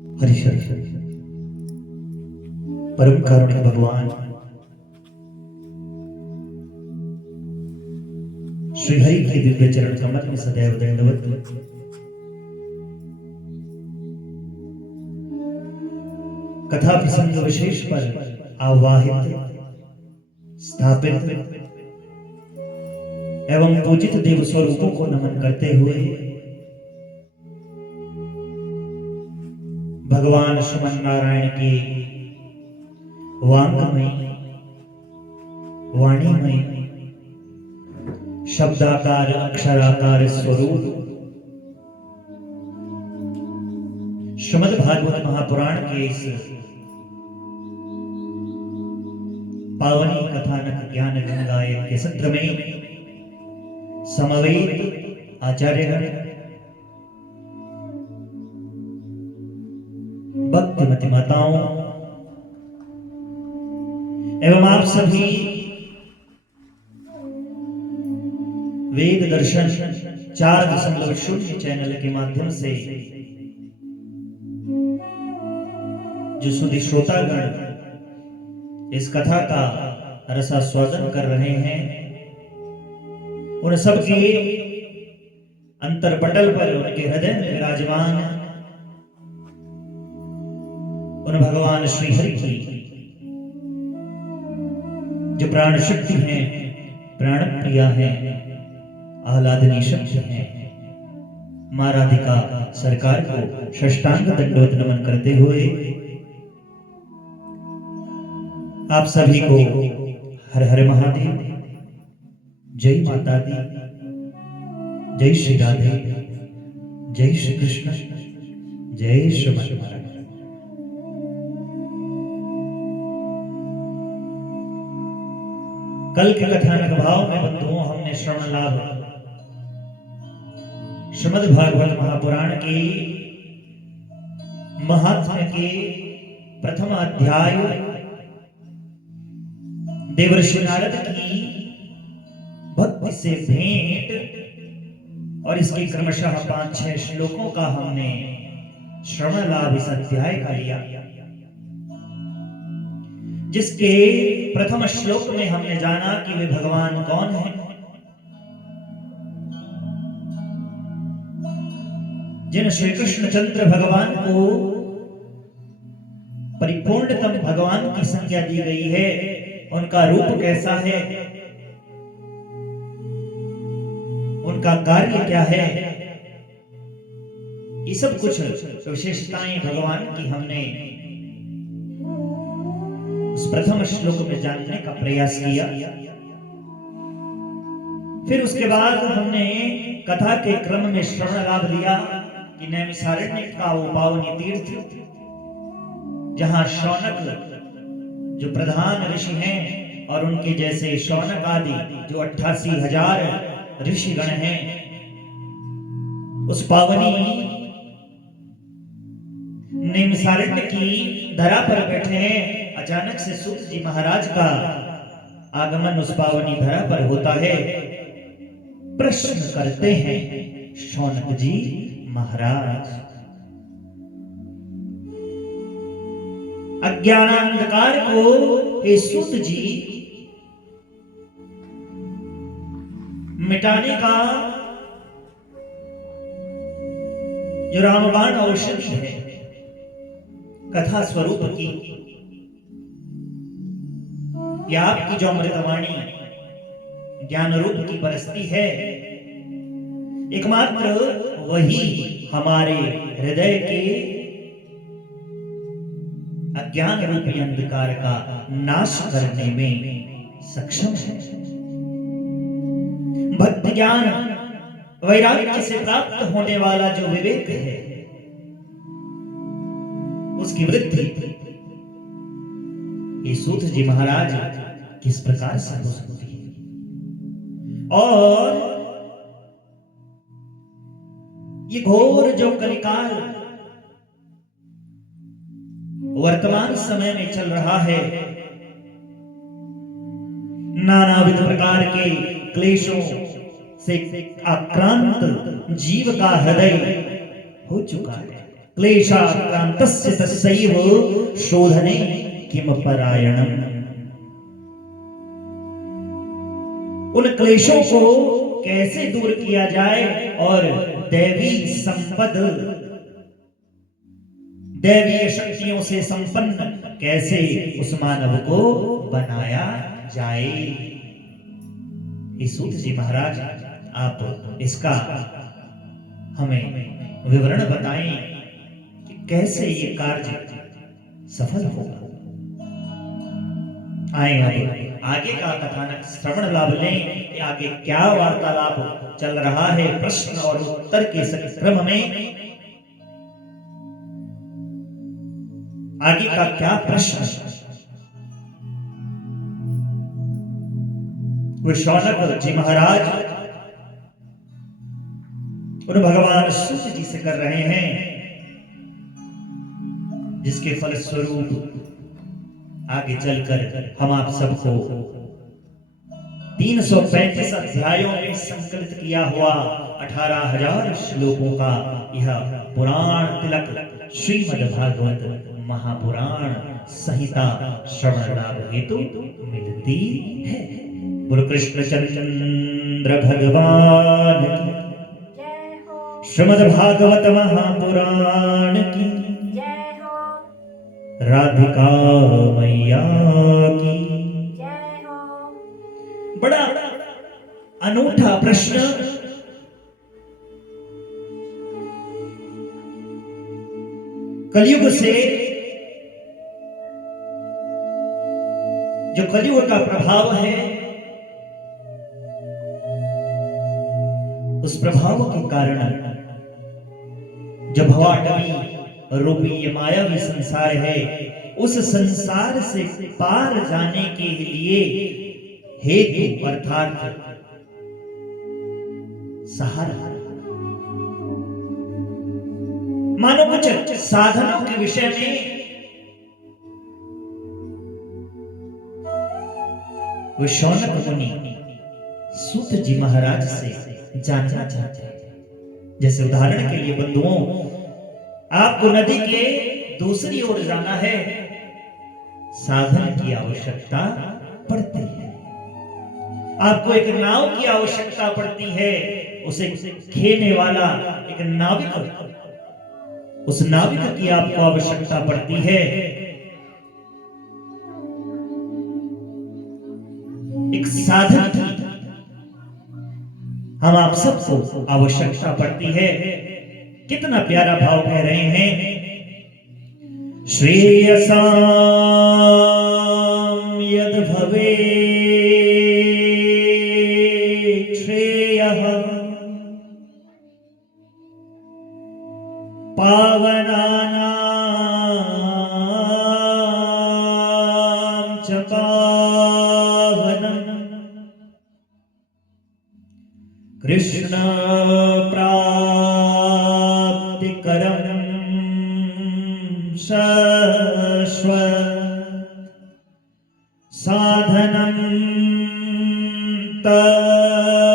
हरि हरि परम कारुणिक भगवान श्री हरि के दिव्य चरण कमल में सदैव दंडवत कथा प्रसंग विशेष पर आवाहित स्थापित एवं पूजित देव स्वरूपों को नमन करते हुए भगवान श्रीमन नारायण के वांगमय वाणीमय शब्दाकार अक्षराकार स्वरूप श्रीमद् भागवत महापुराण के इस पावनी कथानक ज्ञान गंगायन के सत्र में समवेत आचार्यगण भक्तिमती माताओं एवं आप सभी वेद दर्शन 4.0 चैनल के माध्यम से जो सुधी श्रोतागण इस कथा का रसास्वादन कर रहे हैं, उन सबके अंतरपटल पर उनके हृदय में विराजमान उन भगवान श्री हरि की जो प्राण शक्ति है, प्राण प्रिया है, आह्लादनी शक्ति है, मां राधिका सरकार को षष्टांग दंडवत नमन करते हुए आप सभी को हर हर महादेव, जय माता दी, जय श्री राधे, जय श्री कृष्ण, जय श्रीमन नारायण। कल के कथानक भाव में बंधुओं हमने श्रवण लाभ श्रीमद् भागवत महापुराण के महात्म्य के प्रथम अध्याय देवर्षि नारद की भक्ति से भेंट और इसके क्रमशः 5-6 श्लोकों का हमने श्रवण लाभ इस अध्याय का लिया, जिसके प्रथम श्लोक में हमने जाना कि वे भगवान कौन हैं, जिन श्री कृष्णचंद्र भगवान को परिपूर्णतम भगवान की संज्ञा दी गई है, उनका रूप कैसा है, उनका कार्य क्या है, ये सब कुछ विशेषताएं भगवान की हमने उस प्रथम श्लोक में जानने का प्रयास किया। फिर उसके बाद हमने कथा के क्रम में श्रवण लाभ लिया कि नैमिषारण्य का वो पावनी तीर्थ जहां शौनक जो प्रधान ऋषि हैं और उनके जैसे शौनक आदि जो 88,000 ऋषिगण हैं, उस पावनी नैमिषारण्य की धरा पर बैठे हैं। अचानक से सूत जी महाराज का आगमन उस पावनी धरा पर होता है। प्रश्न करते हैं शौनक जी महाराज, अज्ञानांधकार को हे सूत जी मिटाने का जो रामबाण औषधि है कथा स्वरूप की, या आपकी जो अमृतवाणी ज्ञान रूप की बरसती है, एकमात्र वही हमारे हृदय के अज्ञान रूपी अंधकार का नाश करने में सक्षम है। भक्ति ज्ञान वैराग्य से प्राप्त होने वाला जो विवेक है, उसकी वृद्धि ये सूत जी महाराज किस प्रकार से हो सकती है। और ये घोर जो कलिकाल वर्तमान समय में चल रहा है, नानाविध प्रकार के क्लेशों से आक्रांत जीव का हृदय हो चुका है। क्लेशाक्रांतस्य तस्यैव शोधने किम परायणम्। उन क्लेशों को कैसे दूर किया जाए और दैवी संपद, दैवीय शक्तियों से संपन्न कैसे उस मानव को बनाया जाए। सूत जी महाराज, आप इसका हमें विवरण बताएं कि कैसे ये कार्य सफल होगा। आए अब आगे का कथानक श्रवण लाभ लें कि आगे क्या वार्तालाप चल रहा है प्रश्न और उत्तर के क्रम में। आगे का क्या प्रश्न? वो शौनक जी महाराज उन भगवान सूत जी से कर रहे हैं, जिसके फलस्वरूप आगे चलकर हम आप सबको 335 अध्यायों में संकलित किया हुआ 18,000 श्लोकों का यह पुराण तिलक श्रीमद् भागवत महापुराण संहिता श्रवण लाभ हेतु मिलती है। गुरु कृष्ण चंद्र भगवान की, श्रीमद् भागवत महापुराण की, राधिका मैया की। बड़ा अनूठा प्रश्न कलयुग से, जो कलयुग का प्रभाव है, उस प्रभाव के कारण जो भवाटवी रूपी ये मायावी संसार है, उस संसार से पार जाने के लिए हेतु अर्थात सहारा, मानो कुछ साधनों के विषय में वो शौनक मुनि सूत जी महाराज से जानना चाहते हैं। जैसे उदाहरण के लिए बंधुओं, आपको नदी के दूसरी ओर जाना है, साधन की आवश्यकता पड़ती है। आपको एक नाव की आवश्यकता पड़ती है, उसे खेने वाला एक नाविक, उस नाविक की आपको आवश्यकता पड़ती है। एक साधन की हम आप सबको आवश्यकता पड़ती है। कितना प्यारा भाव कह रहे हैं, श्रेयसां यद भवे श्रेयः पावनानां च पावनम् कृष्ण साधनं तद्वदाधुना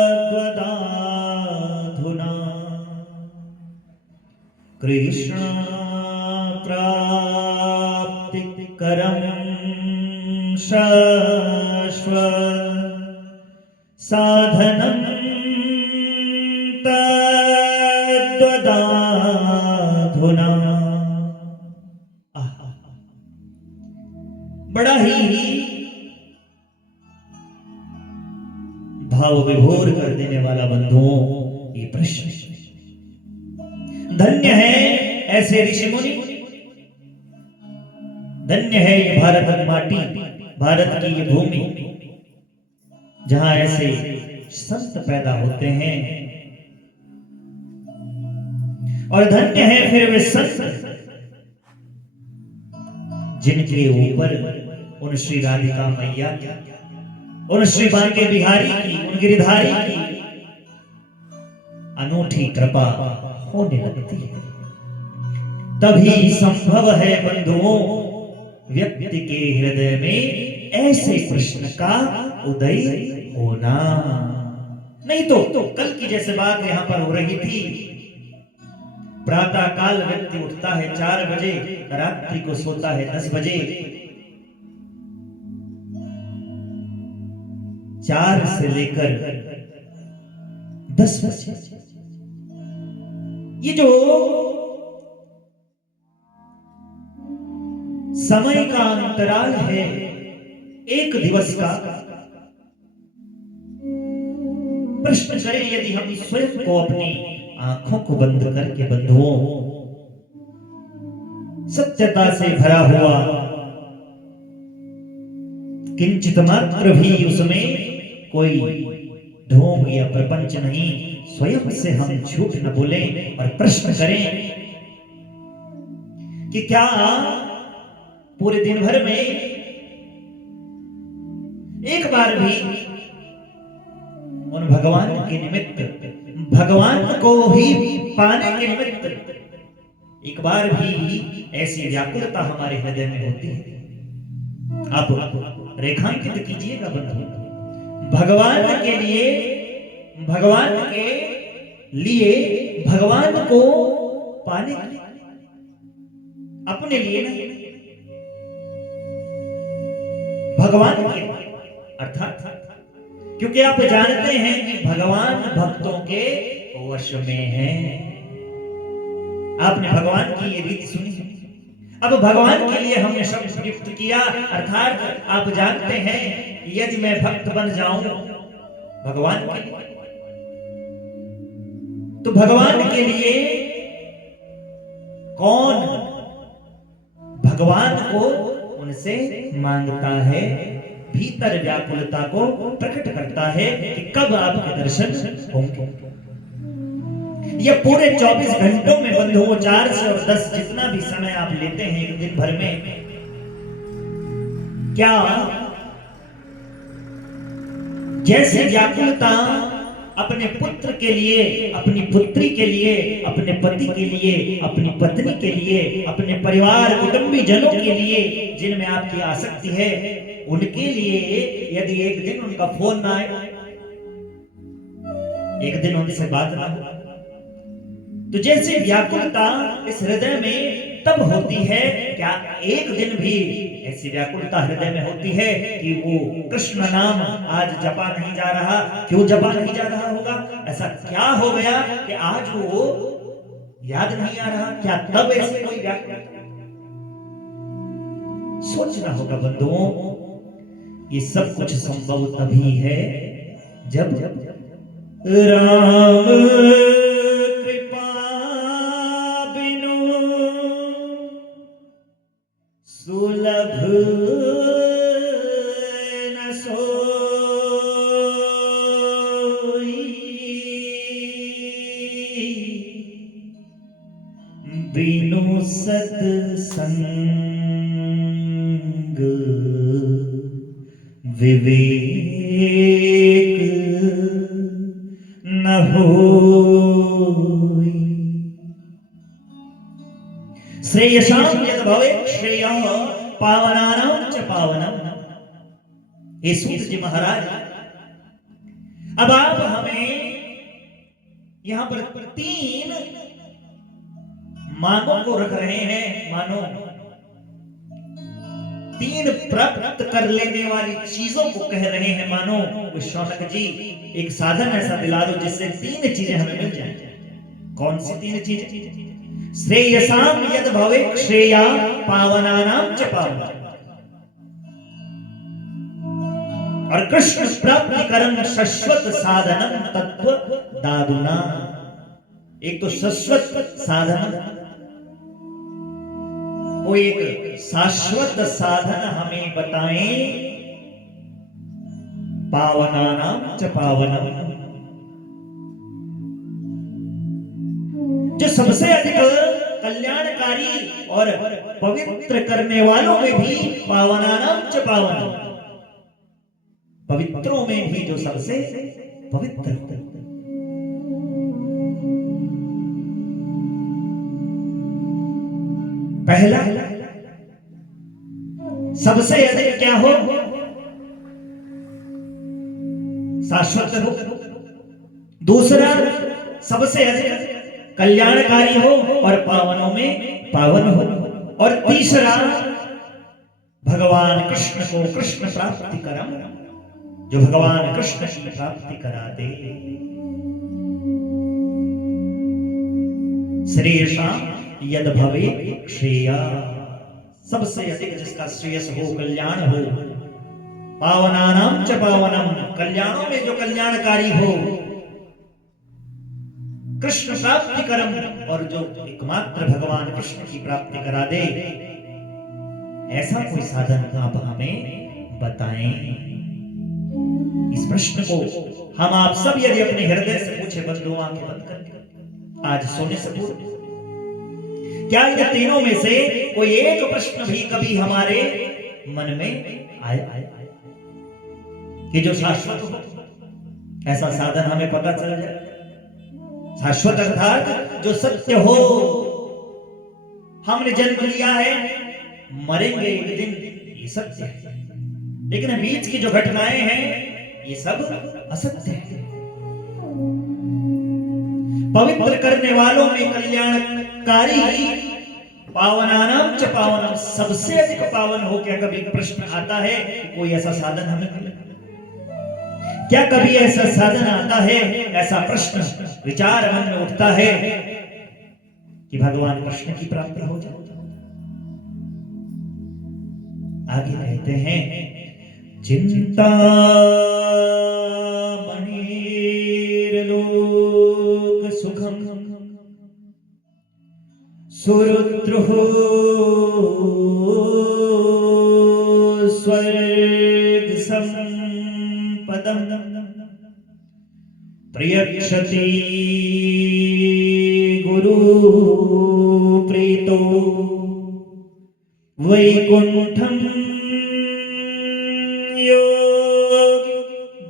कृष्ण प्राप्तिकरं शाश्वत साधनं तद्वदाधुना। बड़ा ही भाव विभोर कर देने वाला बंधुओं ये प्रश्न। धन्य है ऐसे ऋषि मुनि, धन्य है ये भारत की माटी, भारत की ये भूमि, जहां ऐसे संत पैदा होते हैं। और धन्य है फिर वे संत जिनके ऊपर उन श्री राधिका मैया की, उन श्री बांके बिहारी की, उन गिरिधारी की अनूठी कृपा होने लगती है। तभी संभव है बंधुओं व्यक्ति के हृदय में ऐसे प्रश्न का उदय होना। नहीं तो कल की जैसे बात यहां पर हो रही थी, प्रातः काल व्यक्ति उठता है 4 बजे, रात्रि को सोता है 10 बजे। 4 से लेकर 10 बजे ये जो समय का अंतराल है 1 दिवस का, प्रश्न करें यदि हम स्वयं को अपनी आंखों को बंद करके बंधुओं सत्यता से भरा हुआ किंचित मात्र भी उसमें कोई ढोंग या प्रपंच नहीं, स्वयं से हम झूठ न बोले और प्रश्न करें कि क्या पूरे दिन भर में एक बार भी उन भगवान के निमित्त, भगवान को ही पाने के निमित्त एक बार भी ऐसी व्याकुलता हमारे हृदय में होती है? आप रेखांकित कीजिएगा बंधु, भगवान के लिए, भगवान के लिए, भगवान को पाने के लिए, अपने लिए नहीं, भगवान के लिए। अर्थात क्योंकि आप जानते हैं कि भगवान भक्तों के वश में है। आपने भगवान की ये रीति सुनी। अब भगवान के लिए हमने शब्द प्रयुक्त किया, अर्थात आप जानते हैं यदि मैं भक्त बन जाऊं भगवान के लिए, तो भगवान के लिए कौन भगवान को उनसे मांगता है, भीतर व्याकुलता को प्रकट करता है कि कब आपके दर्शन होंगे। ये पूरे 24 घंटों में बंधुओं 4 से और 10 जितना भी समय आप लेते हैं एक दिन भर में, क्या जैसे व्याकुलता अपने पुत्र के लिए, अपनी पुत्री के लिए, अपने पति के लिए, अपनी पत्नी के लिए, अपने परिवार कुटुंबी जनों के लिए जिनमें आपकी आसक्ति है, उनके लिए यदि एक दिन उनका फोन ना आए, एक दिन उनसे बात ना हो, तो जैसे व्याकुलता इस हृदय में तब होती है, क्या एक दिन भी ऐसी व्याकुलता हृदय में होती है कि वो कृष्ण नाम आज जपा नहीं जा रहा? क्यों जपा नहीं जा रहा होगा? ऐसा क्या हो गया कि आज वो याद नहीं आ रहा? क्या तब ऐसी कोई व्याकुलता? सोचना होगा बंधुओं, ये सब कुछ संभव तभी है जब राम सुलभ न सोई, बिनु सत्संग विवेक न होई। श्रेयसां यद भवेत् श्रेयः पावनानां च पावनम्। ये सूत जी महाराज, अब आप हमें यहां पर 3 मांगों को रख रहे हैं, मानो 3 प्राप्त कर लेने वाली चीजों को कह रहे हैं, मानो शौनक जी एक साधन ऐसा दिला दो जिससे 3 चीजें हमें मिल जाएं। कौन सी 3 चीजें? श्रेयसाम यद भवेत् श्रेया पावनानां च पावनम्, और कृष्ण प्राप्ति करम शाश्वत साधनम तत्व दादुना। एक तो शाश्वत साधन, वो एक शाश्वत साधन हमें बताएं, पावनानां च पावनम्, जो सबसे अधिक कल्याणकारी और पवित्र करने वालों में भी पावनानां च पावनम्, पवित्रों में भी जो सबसे पवित्र। पहला सबसे अधिक क्या हो? शाश्वत हो। दूसरा सबसे अधिक कल्याणकारी हो और पावनों में पावन हो। और तीसरा, भगवान कृष्ण को कृष्ण प्राप्ति करम, जो भगवान कृष्ण की प्राप्ति करा दे। श्रेयसा यद भवे श्रेया, सबसे अधिक जिसका श्रेयस हो, कल्याण हो। पावनानाम च पावनम, कल्याणों में जो कल्याणकारी हो। कृष्ण प्राप्ति करम, और जो एकमात्र भगवान कृष्ण की प्राप्ति करा दे, ऐसा कोई साधन आप हमें बताएं। इस प्रश्न को हम आप सब यदि अपने हृदय से पूछे, बंधुओं आंखें बंद करके आज सोने से पूर्व, क्या इन तीनों में से कोई एक प्रश्न भी कभी हमारे मन में आया कि जो शाश्वत हो, ऐसा साधन हमें पता चल जाए। शाश्वत अर्थात जो सत्य हो। हमने जन्म लिया है, मरेंगे एक दिन, ये सत्य है, लेकिन बीच की जो घटनाएं हैं ये सब असत्य है। पवित्र करने वालों में कल्याणकारी, पावनानाम च पावनम, सबसे अधिक पावन हो। क्या कभी प्रश्न आता है कि कोई ऐसा साधन हमें मिले? क्या कभी ऐसा साधन आता है, ऐसा प्रश्न विचार मन में उठता है कि भगवान कृष्ण की प्राप्ति हो जाए? आगे कहते हैं, चिंता मणिर्लोक सुखम सुरुद्रुः स्वर्ग संपदम प्रियक्षति गुरु प्रीतो वैकुंठम योगी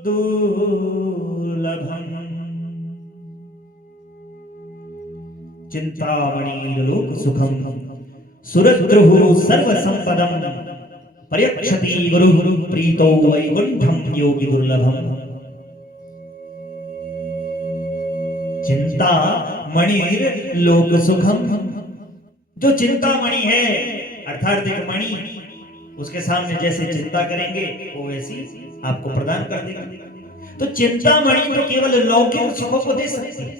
दुर्लभम। चिंतामणिर्लोक सुखम सुरद्रुः सर्व संपदम पर्यक्षति गुरु प्रीतो वैकुंठम योगी दुर्लभम। चिंता मणिर लोक सुखम, जो चिंतामणि है अर्थात एक मणि, उसके सामने जैसे चिंता करेंगे वो वैसी आपको प्रदान कर देगा। तो चिंतामणि तो केवल लौकिक सुखों को दे सकती है,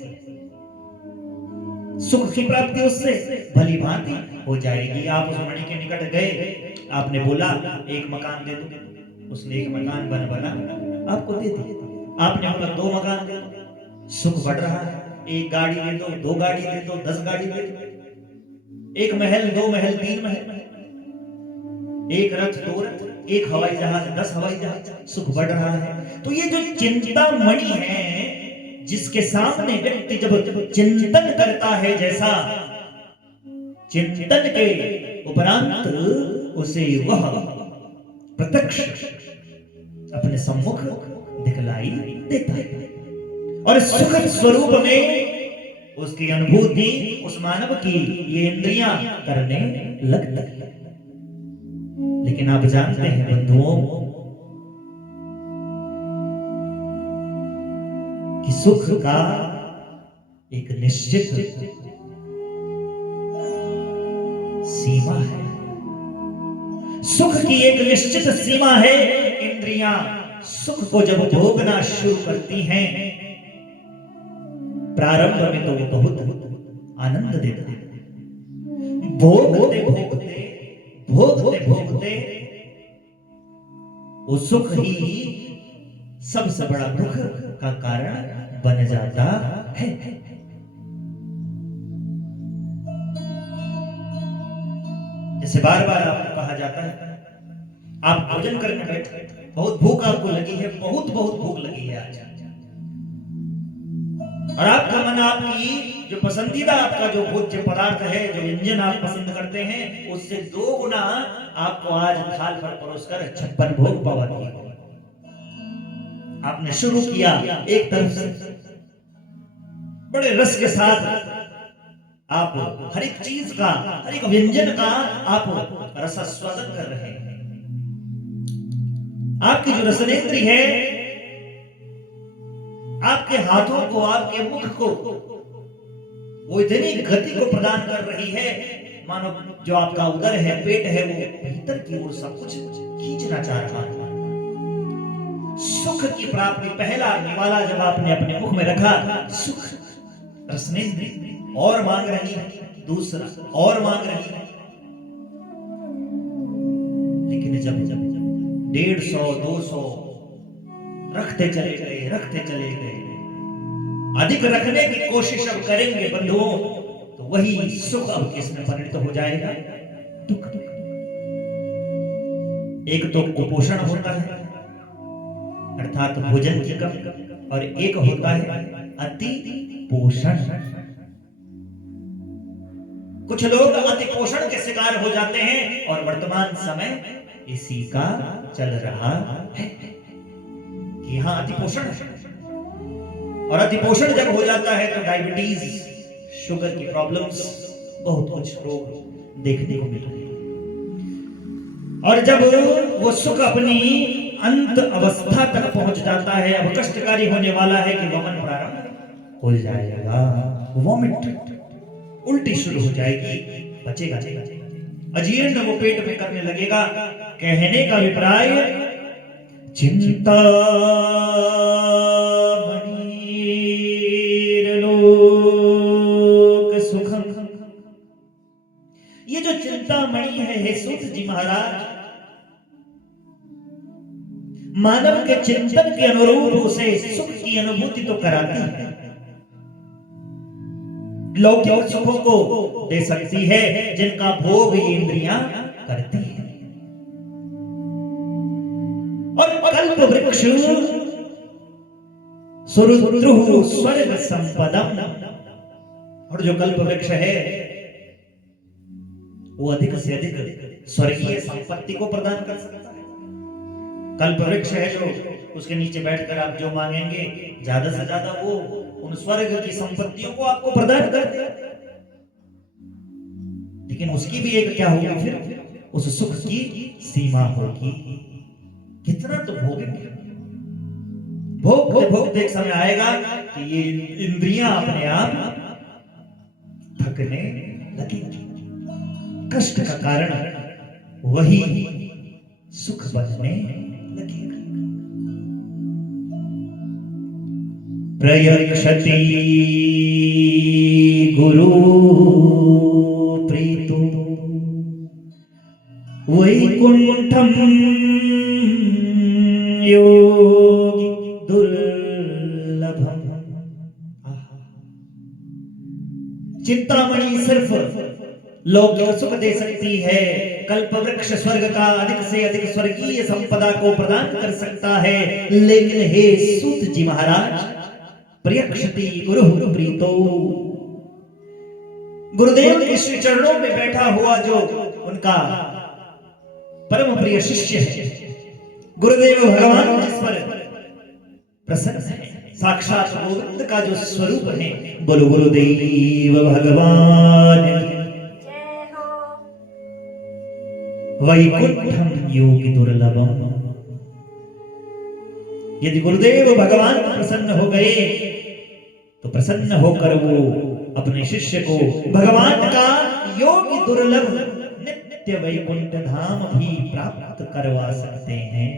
सुख की प्राप्ति उससे भली भांति हो जाएगी। आप उस मणि के निकट गए, आपने बोला एक मकान दे दो, उसने एक मकान बना आपको दे दिया। आपने बोला 2 मकान दे दो, सुख बढ़ रहा है। एक गाड़ी दे दो, 2 गाड़ी दे दो, 10 गाड़ी दे दो, 1 महल, 2 महल, 3 महल, 1 रथ, 2 रथ, 1 हवाई जहाज, 10 हवाई जहाज, सुख बढ़ रहा है। तो ये जो चिंतामणि है, जिसके सामने व्यक्ति जब चिंतन करता है, जैसा चिंतन के उपरांत उसे वह प्रत्यक्ष अपने सम्मुख दिखलाई देता है और सुख स्वरूप में उसकी अनुभूति उस मानव की ये इंद्रियां करने लगती है। लेकिन आप जानते हैं बंधुओं कि सुख का एक निश्चित सीमा है, सुख की एक निश्चित सीमा है। इंद्रियां सुख को जब भोगना शुरू करती हैं, प्रारंभ में तो वो बहुत आनंद देता है, भोगते भोगते भोगते भोगते वो सुख ही सबसे बड़ा दुख का कारण बन जाता है। जैसे बार बार आपको कहा जाता है, आप भोजन करने बैठे, बहुत भूख आपको लगी है, बहुत भूख लगी है आज, और आपका मन आपकी जो पसंदीदा आपका जो भोज्य पदार्थ है, जो व्यंजन आप पसंद करते हैं, उससे 2 गुना आपको आज थाल पर परोसकर 56 भोग पावा दिए। आपने शुरू किया एक तरफ से, बड़े रस के साथ आप हर एक चीज का, हर एक व्यंजन का आप रसास्वादन कर रहे हैं। आपकी जो रसनेंद्री है, आपके हाथों को, आपके मुख को वो इतनी गति को प्रदान कर रही है मानो जो आपका उदर है, पेट है, वो भीतर की ओर सब कुछ खींचना चाह रहा है। सुख की प्राप्ति, पहला निवाला जब आपने अपने मुख में रखा, सुख रसनेंद्रिय और मांग रही है, दूसरा और मांग रही है। लेकिन जब 150, 200 रखते चले गए, अधिक रखने की कोशिश अब करेंगे बंधुओं, तो वही सुख अब किसमें परिणत हो जाएगा? दुख। एक तो कुपोषण होता है अर्थात भोजन की कमी, और एक होता है अति पोषण। कुछ लोग अति पोषण के शिकार हो जाते हैं और वर्तमान समय इसी का चल रहा है कि यहां अति पोषण है। और अति पोषण जब हो जाता है तो डायबिटीज, शुगर की प्रॉब्लम्स, बहुत कुछ रोग देखने को मिल रहे हैं। और जब वो सुख अपनी अंत अवस्था तक पहुंच जाता है, अब कष्टकारी होने वाला है कि वमन प्रारंभ हो जाएगा, वॉमिट, उल्टी शुरू हो जाएगी, बचेगा अजीर्ण वो पेट में करने लगेगा। कहने का अभिप्राय, चिंता ये जो चिंतामणि है, हे सूत जी महाराज, मानव के चिंतन के अनुरूप उसे सुख की अनुभूति तो कराती है, लौकिक सुखों को दे सकती है जिनका भोग ये इंद्रियां करती है। और कल्प वृक्ष सुरुद्रुः स्वर्ग संपदम, और जो कल्प वृक्ष है वो अधिक से अधिक स्वर्गीय संपत्ति को प्रदान कर सकता है। कल्प वृक्ष है जो उसके नीचे बैठकर आप जो मांगेंगे ज्यादा से ज्यादा वो उन स्वर्ग की संपत्तियों को आपको प्रदान कर देगा। लेकिन उसकी भी एक क्या होगी, फिर उस सुख की सीमा होगी। कितना तो भोगेंगे, भोगते एक समय आएगा कि ये इंद्रियां अपने आप थकने लगेंगी। कष्ट का कारण वही सुख बनने लगेगा। प्रयक्षति गुरु प्रीतो वैकुंठम योगी दुर्लभम। चिंतामणि सिर्फ लौकिक सुख दे सकती है, कल्प वृक्ष स्वर्ग का अधिक से अधिक स्वर्गीय संपदा को प्रदान कर सकता है। लेकिन हे सूत जी महाराज, प्रयक्षति गुरु प्रीतो, गुरुदेव के श्री चरणों में बैठा हुआ जो उनका परम प्रिय शिष्य है, गुरुदेव भगवान जिस पर प्रसन्न है, साक्षात गोविंद का जो स्वरूप है, बोलो गुरुदेव भगवान वैकुंठम योगी दुर्लभम। यदि गुरुदेव भगवान प्रसन्न हो गए तो प्रसन्न होकर वो अपने शिष्य को भगवान का योगी दुर्लभ नित्य वैकुंठ धाम भी प्राप्त करवा सकते हैं।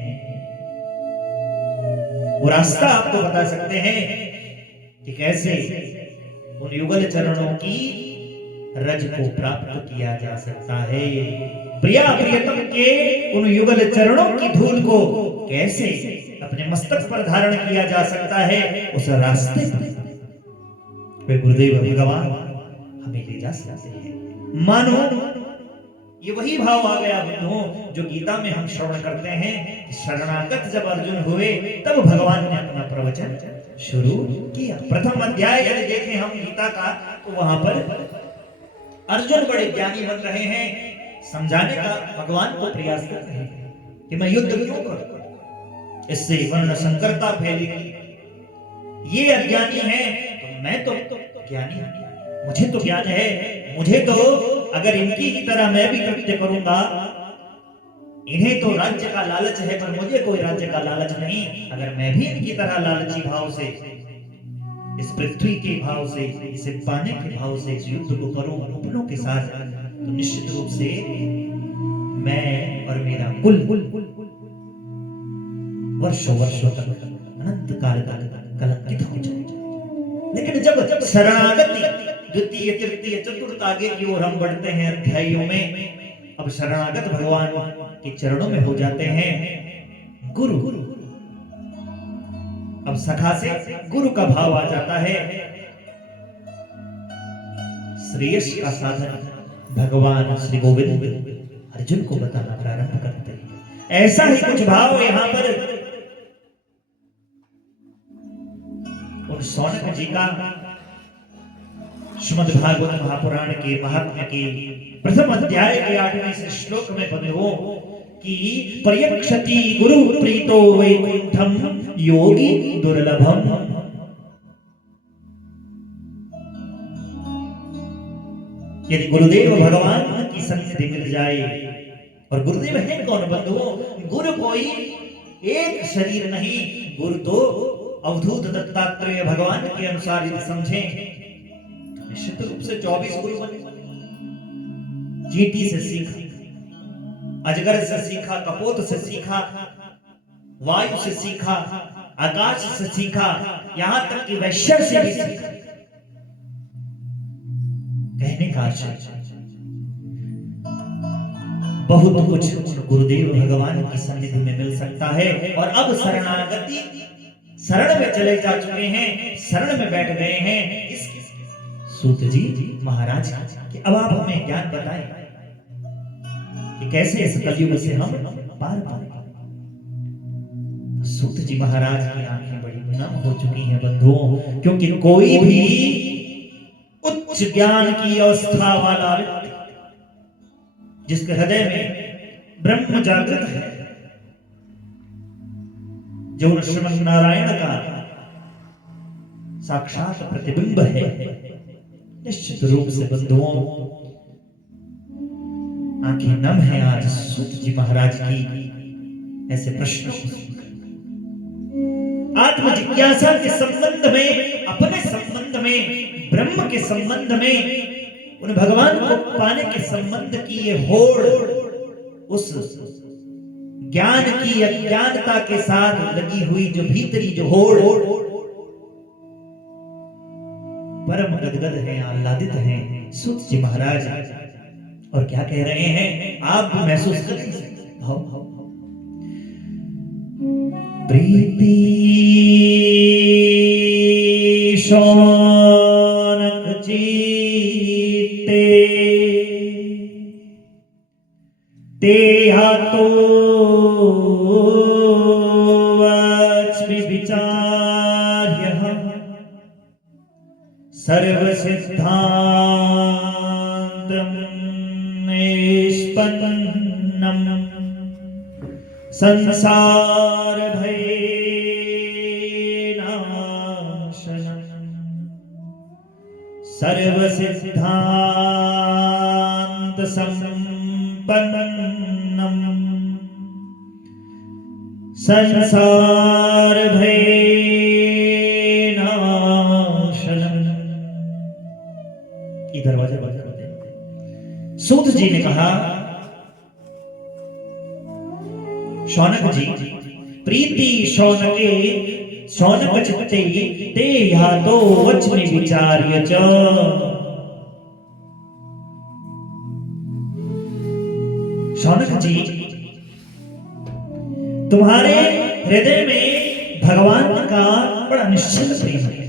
वो रास्ता आपको बता सकते हैं कि कैसे उन युगल चरणों की रज को प्राप्त किया जा सकता है। प्रिया प्रियतम के उन युगल चरणों की धूल को कैसे अपने मस्तक पर धारण किया जा सकता है, उस रास्ते पर गुरुदेव भगवान हमें ले जा सकते हैं। मानो ये वही भाव आ गया बंधुओं जो गीता में हम श्रवण करते हैं। शरणागत जब अर्जुन हुए तब भगवान ने अपना प्रवचन शुरू किया। प्रथम अध्याय यदि देखें हम गीता का तो वहां पर अर्जुन बड़े ज्ञानी बन रहे हैं, समझाने का भगवान को प्रयास कर रहे हैं कि मैं युद्ध क्यों करूं, इससे वर्ण संकरता फैलेगी। ये अज्ञानी है तो मैं तो ज्ञानी हूं, मुझे तो ज्ञान है, मुझे तो अगर इनकी ही तरह मैं भी कृत्य करूंगा, इन्हें तो राज्य का लालच है पर मुझे कोई राज्य का लालच नहीं, अगर मैं भी इनकी तरह लालची भाव से इस पृथ्वी के भाव से, इसे पाने के भाव से इस युद्ध को करूं अपनों के साथ, तो निश्चित रूप से मैं और मेरा कुल वर्षों वर्षों तक, अनंत काल तक कलंकित हो जाएगा। लेकिन जब शरणागति द्वितीय तृतीय चतुर्थ आगे की ओर हम बढ़ते हैं अध्यायों में, अब शरणागत भगवान के चरणों में हो जाते हैं गुरु। अब सखा से गुरु का भाव आ जाता है। श्रेयस का साधन भगवान श्री गोविंद अर्जुन को बताना प्रारंभ करते हैं। ऐसा ही कुछ भाव यहां पर उन शौनक जी का श्रीमद् भागवत महापुराण के महात्म्य के प्रथम अध्याय के 8वें श्लोक में बंधुओं कि पर्यक्षति गुरु प्रीतो वैकुंठम योगी दुर्लभम। यदि गुरुदेव भगवान की सन्निधि मिल जाए, और गुरुदेव है कौन बंधुओं? गुरु कोई एक शरीर नहीं, गुरु तो अवधूत दत्तात्रेय भगवान के अनुसार यदि समझें तो निश्चित रूप से 24 गुरु बने। चींटी से सीखा, अजगर से सीखा, कपोत से सीखा, वायु से सीखा, आकाश से सीखा, यहां तक कि वैश्य से भी सीखा। कहने का आशय बहुत कुछ गुरुदेव भगवान की सन्निधि में मिल सकता है। और अब शरणागति, शरण में चले जा चुके हैं, शरण में बैठ गए हैं इस सूत जी महाराज कि अब आप हमें ज्ञान बताएं कि कैसे इस कलयुग से हम पार पाए। सूत जी महाराज की आंखें बड़ी नम हो चुकी हैं बंधुओं, क्योंकि कोई भी उच्च ज्ञान की अवस्था वाला व्यक्ति जिसके हृदय में ब्रह्म जागृत है, जो श्रीमन नारायण का साक्षात प्रतिबिंब है, निश्चित रूप से बंधुओं आंखें नम है आज सूत जी महाराज की ऐसे प्रश्नों को सुनकर। आत्म जिज्ञासा के संबंध में, अपने संबंध में, ब्रह्म के संबंध में, उन भगवान को पाने के संबंध की ये होड़, उस ज्ञान की अज्ञानता के साथ लगी हुई जो भीतरी जो होड़, परम गदगद है, आह्लादित हैं सूत जी महाराज। और क्या कह रहे हैं आप भी महसूस करें। प्रीति शौनक जीते ते हाथो वच्मि विचार्य सर्व सिद्धांतम निष्पन्नम संसार भय नाशनम सर्व सिद्धांत संपन्नम संसार भय नाशनम। ये दरवाजा बंद कर दे। सूत जी ने कहा, शौनक जी, प्रीति शौनके शौनक चित्ते ते यातो वच्मि विचार्य च। शौनक जी, तुम्हारे हृदय में भगवान का बड़ा निश्चल प्रेम है।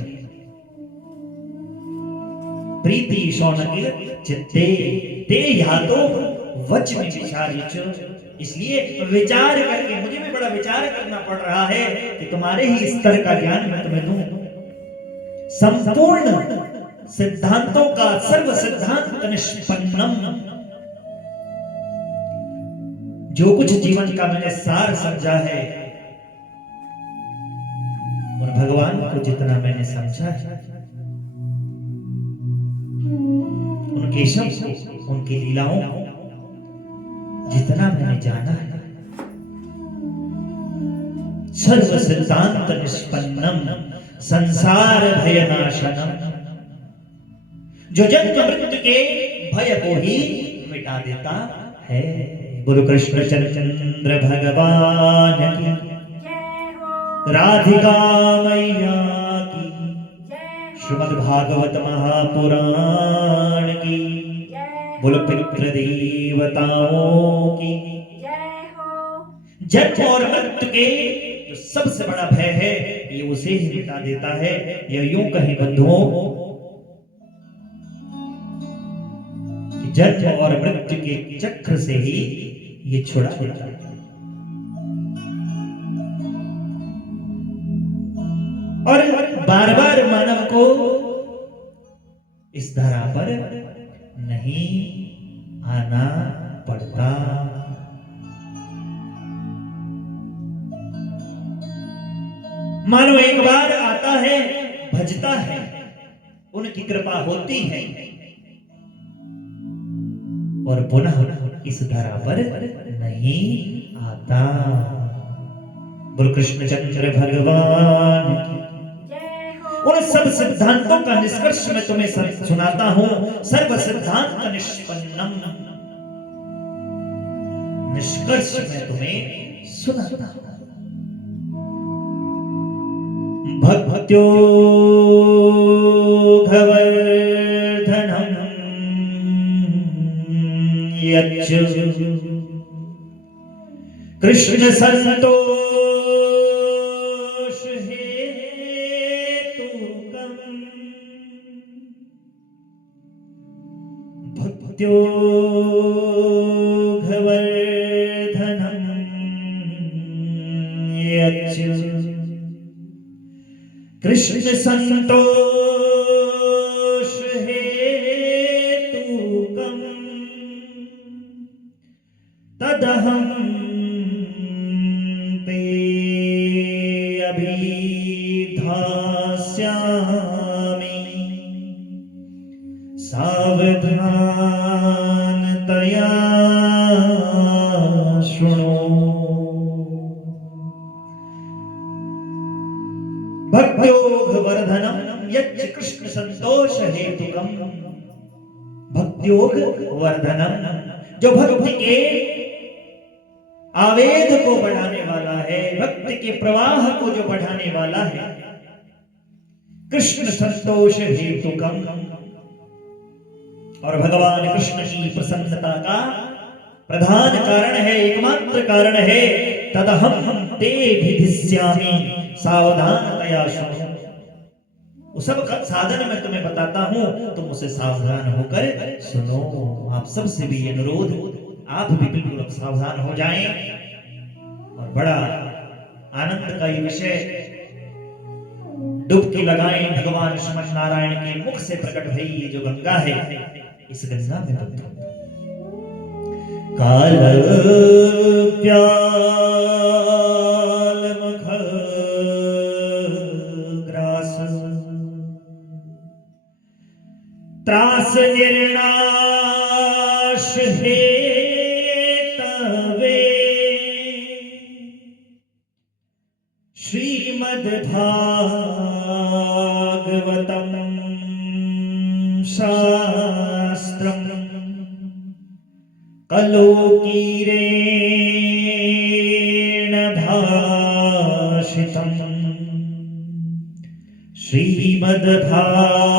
प्रीति शौनके चित्ते ते यातो वच्मि विचार्य च। इसलिए विचार करके, मुझे भी बड़ा विचार करना पड़ रहा है कि तुम्हारे ही स्तर का ज्ञान मैं तुम्हें दूं। संपूर्ण सिद्धांतों का सर्व सिद्धांत निष्पन्नम, जो कुछ जीवन का मैंने सार समझा है, उन भगवान को जितना मैंने समझा है, उनके शब्द, उनकी लीलाओं को जितना मैंने जाना है, सर्व सिद्धांत निष्पन्नम संसार भयनाशनम, जो जन्म मृत्यु के भय को ही मिटा देता है। गुरु कृष्ण चंद्र भगवान की, राधिका मैया की, श्रीमद् भागवत महापुराण की, बोलो पितृ देवताओं की। जन्म और मृत्यु के जो सबसे बड़ा भय है ये उसे ही मिटा देता है। यह यूं कहीं बंधुओं कि जन्म और मृत्यु के चक्र से ही ये छुड़ा देता है। और बार बार मानव को इस धरा पर नहीं आना पड़ता। मानो एक बार आता है, भजता है, उनकी कृपा होती है और पुनः इस धरा पर नहीं आता। गुरु कृष्ण चंद्र भगवान उन सब सिद्धांतों का निष्कर्ष मैं तुम्हें सुनाता हूं। सर्व सिद्धांत निष्पन्नम, निष्कर्ष मैं तुम्हें सुनाता हूं। भक्त्यो घवर्धनम यच्च कृष्ण संतोष हेतुकम्, भक्त्यो घवर्धनम यच्च कृष्ण संतोष हेतुकम्, तदहं ते अभिधास्यामि सावधानतया शृणु। भक्त्योग वर्धनम यच्च कृष्ण संतोष हेतुकम, भक्त्योग वर्धनम जो भक्ति के आवेग को बढ़ाने वाला है, भक्ति के प्रवाह को जो बढ़ाने वाला है। कृष्ण संतोष हेतुकम, और भगवान कृष्ण की प्रसन्नता का प्रधान कारण है, एकमात्र कारण है। तदहं ते विधिष्यामि सावधानतया शृणु। उस सब का साधन मैं तुम्हें बताता हूं, तुम उसे सावधान होकर सुनो। आप सबसे भी अनुरोध, आप भी बिल्कुल सावधान हो जाएं। और बड़ा आनंद का ये विषय, डुबकी लगाएं भगवान श्रीमद् नारायण के मुख से प्रकट भई ये जो गंगा है, इस गंगा में बंधो। काल प्याल मुख ग्रास, त्रास निर्नाश हेतवे, श्रीमद् भागवतम शास्त्रम कलोकीरेण भाषितम्, श्रीमद् भागवतम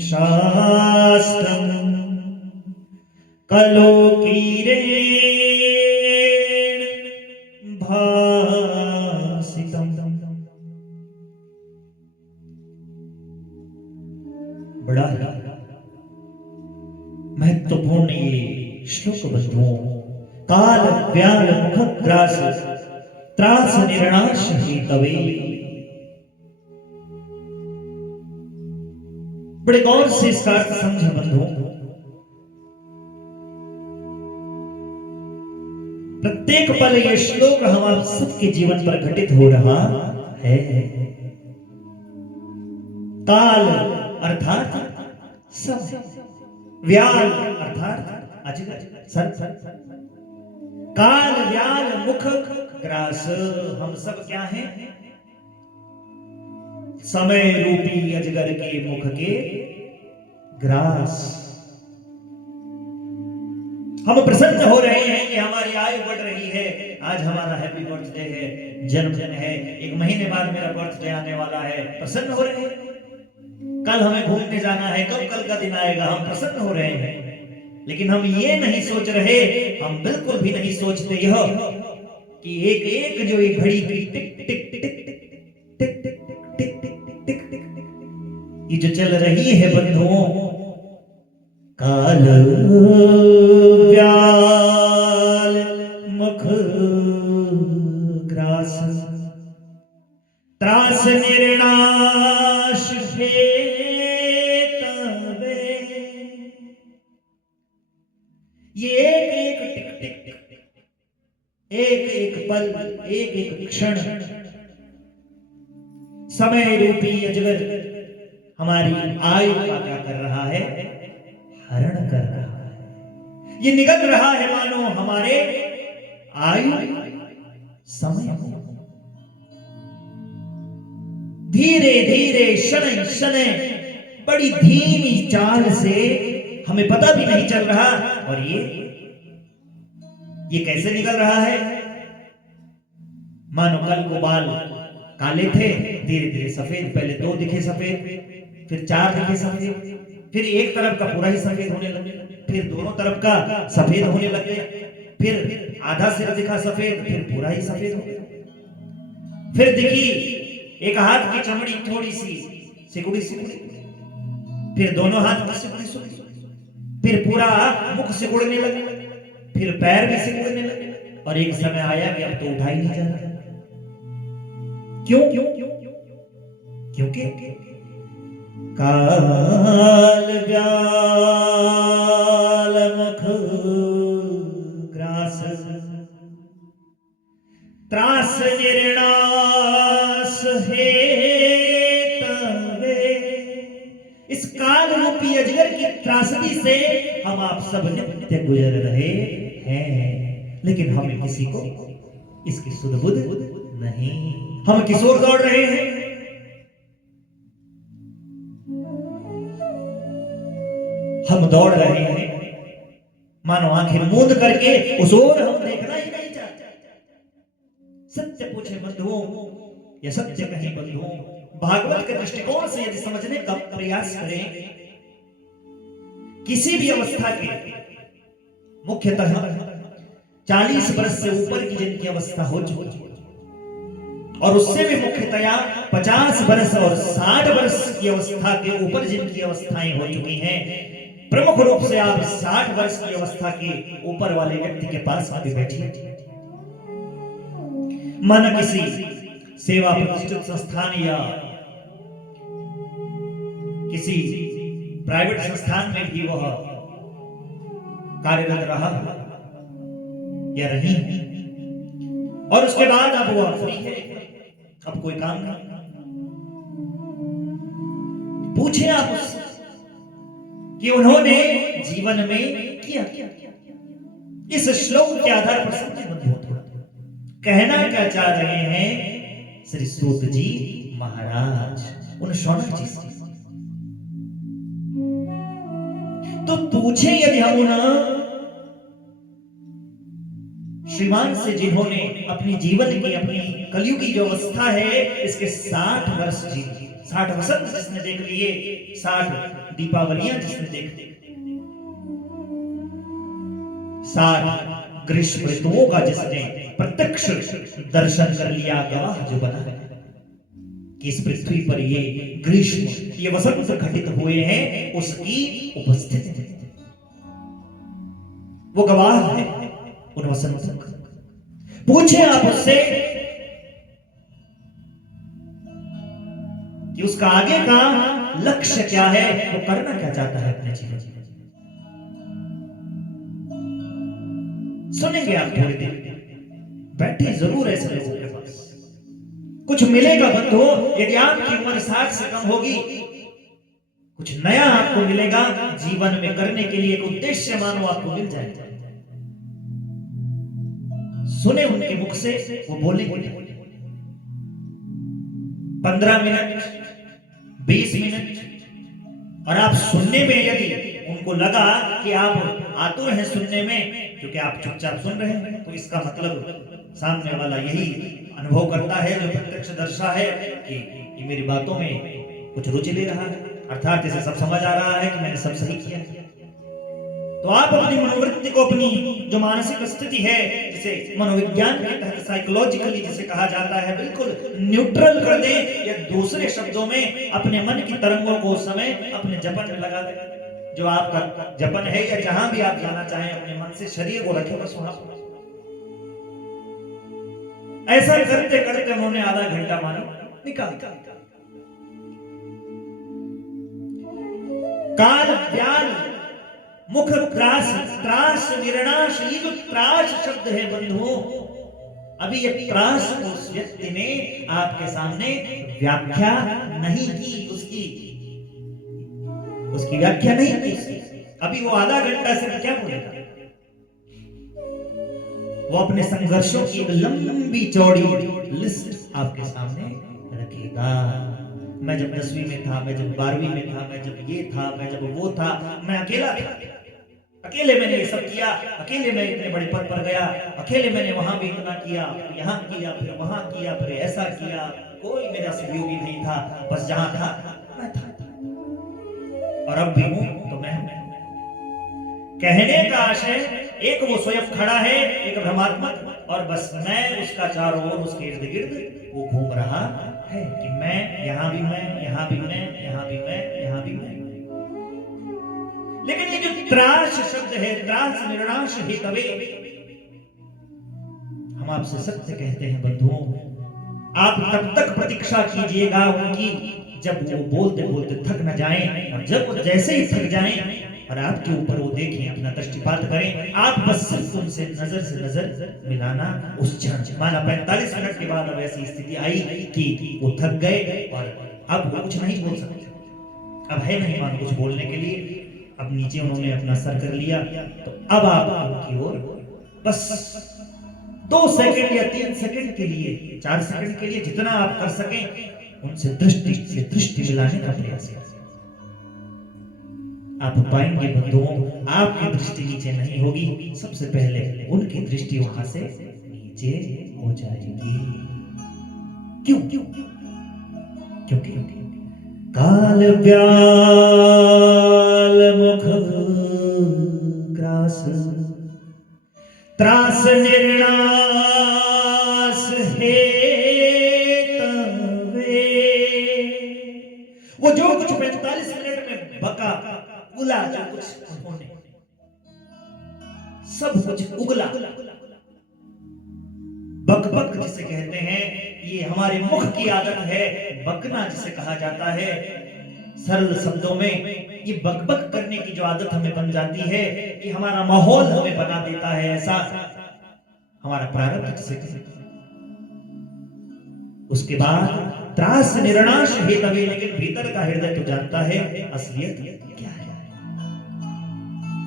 शास्त्रम कलोकीरेण भाषितम्। बड़ा महत्वपूर्ण ये श्लोक बंधुओं। काल व्याल मुखग्रास त्रास निर्नाश हेतवे। बड़े गौर से इसका अर्थ समझे बंधुओं। प्रत्येक पल ये श्लोक हम आप सबके जीवन पर घटित हो रहा है। काल अर्थात सब, व्याल अर्थात अजगर, सर, काल व्याल मुख ग्रास, हम सब क्या हैं? समय रूपी अजगर के मुख के ग्रास। हम प्रसन्न हो रहे हैं कि हमारी आयु बढ़ रही है। आज हमारा हैप्पी बर्थडे है, जन्मदिन है, 1 महीने बाद मेरा बर्थडे आने वाला है, प्रसन्न हो रहे हैं। कल हमें घूमने जाना है, कब कल का दिन आएगा, हम प्रसन्न हो रहे हैं। लेकिन हम ये नहीं सोच रहे, हम बिल्कुल भी नहीं सोचते यह कि एक एक जो ये घड़ी की टिक टिक टिक टिक टिक टिक टिक टिक टिक टिक ये जो चल रही है बंधुओं, काल व्याल मुख ग्रास, त्रास निर्णाश तवे। ये एक एक टिक टिक, एक एक पल, एक एक क्षण समय रूपी अजगर हमारी आयु का क्या कर रहा है? हरण कर रहा है। ये निगल रहा है मानो हमारे आयु समय को। धीरे धीरे शनै शनै बड़ी धीमी चाल से, हमें पता भी नहीं चल रहा। और ये कैसे निकल रहा है? मानो कल को बाल काले थे, धीरे धीरे सफेद, पहले 2 दिखे सफेद, फिर 4 दिखे सफेद, फिर एक तरफ का पूरा ही सफेद होने लगे, फिर दोनों तरफ का सफेद होने लगे, फिर आधा सिर दिखा सफेद, फिर पूरा ही सफेद हो गया। फिर दिखी एक हाथ की चमड़ी थोड़ी सी सिकुड़ी सिकुड़ी, फिर दोनों हाथ की सिकुड़ी सिकुड़ी, फिर पूरा मुख सिकुड़ने लगे, फिर पैर भी सिकुड़ने लगे। और एक समय आया कि अब तो उठा ही नहीं जा रहा। क्यों? क्योंकि काल व्याल मुख ग्रास, त्रास निर्णास है तवे। इस काल रूपी अजगर की त्रासदी से हम आप सब नित्य गुजर रहे हैं, लेकिन हमें किसी को इसकी सुध बुध नहीं। हम किस ओर दौड़ रहे हैं? हम दौड़ रहे हैं मानो आंखें मूंद करके उस ओर हम देखना ही नहीं चाहते। सत्य पूछे बंधुओं या सत्य कहें बंधुओं, भागवत के दृष्टिकोण से यदि समझने का प्रयास करें, किसी भी अवस्था के मुख्यतः 40 वर्ष से ऊपर की जिनकी अवस्था हो चुकी और उससे भी मुख्यतया 50 वर्ष और 60 वर्ष की अवस्था के ऊपर जिनकी अवस्थाएं हो चुकी हैं, प्रमुख रूप से आप 60 वर्ष की अवस्था के ऊपर वाले व्यक्ति के पास आके बैठिए। मन किसी सेवा प्रतिष्ठित संस्थान या किसी प्राइवेट संस्थान में भी वह कार्यरत रहा या रही, और उसके बाद अब वह फ्री है, अब कोई काम नहीं। पूछे आप उससे कि उन्होंने जीवन में किया क्या। इस श्लोक के आधार पर समझे बंधुओं, कहना क्या चाह रहे हैं श्री सूत जी महाराज उन शौनक जी से। तो पूछे यदि हम उन श्रीमान से जिन्होंने अपनी जीवन की, अपनी कलयुगी जो अवस्था है इसके 60 वर्ष जी, 60 वसंत जिसने देख लिए, 60 दीपावलियां जिसने देख ली, 60 ग्रीष्म ऋतुओं का जिसने प्रत्यक्ष दर्शन कर लिया, गवाह जो बना कि इस पृथ्वी पर ये ग्रीष्म, ये वसंत घटित हुए हैं, उसकी उपस्थिति, वो गवाह है उन वसंत। पूछे आप उससे कि उसका आगे का लक्ष्य क्या है, वो करना क्या चाहता है अपने जीवन में। सुनेंगे आप थोड़ी देर, बैठे जरूर ऐसे लोगों के पास कुछ मिलेगा बंधुओं। यदि आपकी उम्र 60 से कम होगी, कुछ नया आपको मिलेगा जीवन में करने के लिए, एक उद्देश्य मानो आपको मिल जाएगा। सुने उनके मुख से, वो बोलेंगे 15 मिनट 20 मिनट, और आप सुनने में यदि उनको लगा कि आप आतुर हैं सुनने में, क्योंकि आप चुपचाप सुन रहे हैं, तो इसका मतलब सामने वाला यही अनुभव करता है, जो प्रत्यक्षदर्शी है, कि ये मेरी बातों में कुछ रुचि ले रहा है, अर्थात इसे सब समझ आ रहा है कि मैंने सब सही किया है। तो आप अपनी मनोवृत्ति को, अपनी जो मानसिक स्थिति है, जिसे मनोविज्ञान के तहत साइकोलॉजिकली जिसे कहा जाता है, बिल्कुल न्यूट्रल कर दें, या दूसरे शब्दों में अपने मन की तरंगों को उस समय अपने जपन में लगा दें। जो आपका जपन है, या जहां भी आप जाना चाहें, अपने मन से शरीर को रखें, बस वहां। ऐसा करते करते उन्होंने आधा घंटा मानो निकाल। काल व्याल मुख त्रास, त्रास निर्णाश, ये जो त्रास शब्द है बंधुओं, अभी ये त्रास उस व्यक्ति ने आपके सामने व्याख्या नहीं की, उसकी व्याख्या नहीं की। अभी वो आधा घंटा से क्या बोलेगा? वो अपने संघर्षों की एक लंबी चौड़ी लिस्ट आपके सामने रखेगा। मैं जब 10वीं में था, मैं जब 12वीं में था, मैं जब ये था, मैं जब वो था, मैं अकेला था, अकेले मैंने ये सब किया, अकेले मैं इतने बड़े पद पर गया, अकेले मैंने वहां भी इतना किया, यहाँ किया, फिर वहां किया, फिर ऐसा किया, कोई मेरा सहयोगी नहीं था, बस जहां था मैं था, और अब भी हूं तो मैं हूं। कहने का आशय, एक वो स्वयं खड़ा है, एक भ्रमात्मक, और बस मैं उसका चारों ओर, उसके इर्द गिर्द वो घूम रहा है कि मैं यहां भी मैं, यहां भी मैं, यहां भी मैं, यहां भी मैं। लेकिन ये जो त्रास शब्द है, त्रास निर्णाश हेतवे, हम आपसे सत्य कहते हैं बंधुओं, आप तब तक प्रतीक्षा कीजिएगा उनकी जब वो बोलते बोलते थक न जाएं, और जब वो जैसे ही थक जाएं और आपके ऊपर वो देखें, अपना दृष्टिपात करें, आप बस सिर्फ उनसे नजर मिलाना उस क्षण। माना 45 मिनट के बाद अब ऐसी स्थिति आई कि वो थक गए और अब वो कुछ नहीं बोल सकते, अब है नहीं मान कुछ बोलने के लिए, अब नीचे उन्होंने अपना सर कर लिया, तो अब आप उनकी ओर बस 2 सेकंड या 3 सेकंड के लिए, 4 सेकंड के लिए, जितना आप कर सकें, उनसे दृष्टि मिलाने का प्रयास करें। आप पाएंगे बंधुओं, आपकी दृष्टि नीचे नहीं होगी, सबसे पहले उनकी दृष्टि वहां से नीचे हो जाएगी। क्यों? क्योंकि काल व्याल मुख ग्रास, त्रास निर्णास हेतवे। वो जो कुछ 45 मिनट में बका उगला, जो कुछ उन्होंने सब कुछ उगला, बकबक जिसे कहते हैं, ये हमारे मुख की आदत है, बकना जिसे कहा जाता है, सरल शब्दों में ये बकबक करने की जो आदत हमें बन जाती है, ये हमारा माहौल हमें बना देता है, ऐसा हमारा प्रारब्ध जिसे कहते हैं। उसके बाद त्रास निर्णाश हेतवे, लेकिन भीतर का हृदय तो जानता है असलियत क्या है,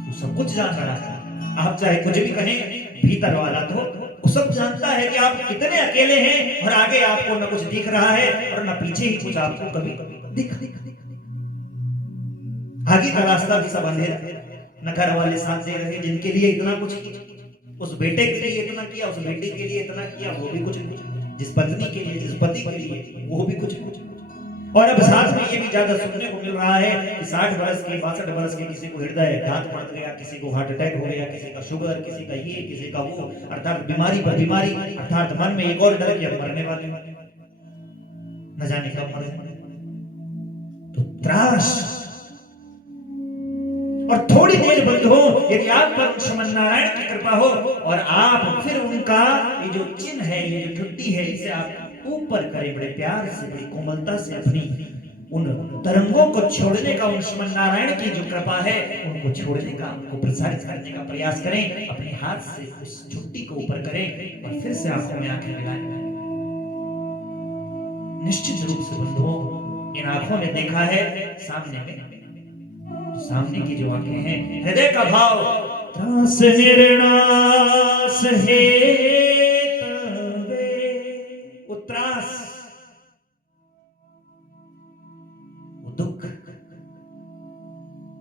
वो सब कुछ जान रहा है। आप चाहे कुछ भी कहें, भीतर वाला तो वो सब जानता है कि आप कितने अकेले हैं, और आगे आपको न कुछ दिख रहा है और न पीछे ही कुछ आपको कभी दिख। आगे का रास्ता भी सब अंधेरा, न घर वाले साथ दे रहे, जिनके लिए इतना कुछ किया, उस बेटे के लिए इतना किया, उस बेटी के लिए इतना किया, वो भी कुछ, जिस पत्नी के लिए, जिस पति के लिए, वो भी कुछ। और अब साथ में ये भी ज्यादा सुनने को मिल रहा है कि 60 वर्ष के 62 वर्ष के किसी को हृदय घात पड़ गया, किसी को हार्ट अटैक हो गया, किसी का शुगर, किसी का ये, किसी का वो, अर्थात बीमारी पर बीमारी, अर्थात मन में एक और डर कि मरने वाले, न जाने कब मर जाए। तो त्रास। और थोड़ी देर बंद हो, यदि आप पर श्रीमन नारायण की कृपा हो, और आप फिर उनका ये जो चिन्ह है, ये जो ठुड्डी है, इसे आप ऊपर करें, बड़े प्यार से, बड़ी कोमलता से, अपनी उन तरंगों को छोड़ने का, उन श्रीमन नारायण की जो कृपा है उनको छोड़ने का, उनको प्रसारित करने का प्रयास करें, अपने हाथ से उस ठुड्डी को ऊपर करें, और फिर से आंखों में आंखें मिलाएं। निश्चित रूप से बंधुओं, इन आंखों ने देखा है, सामने की जो आंखें हैं, हृदय का भाव त्रास निर्णास है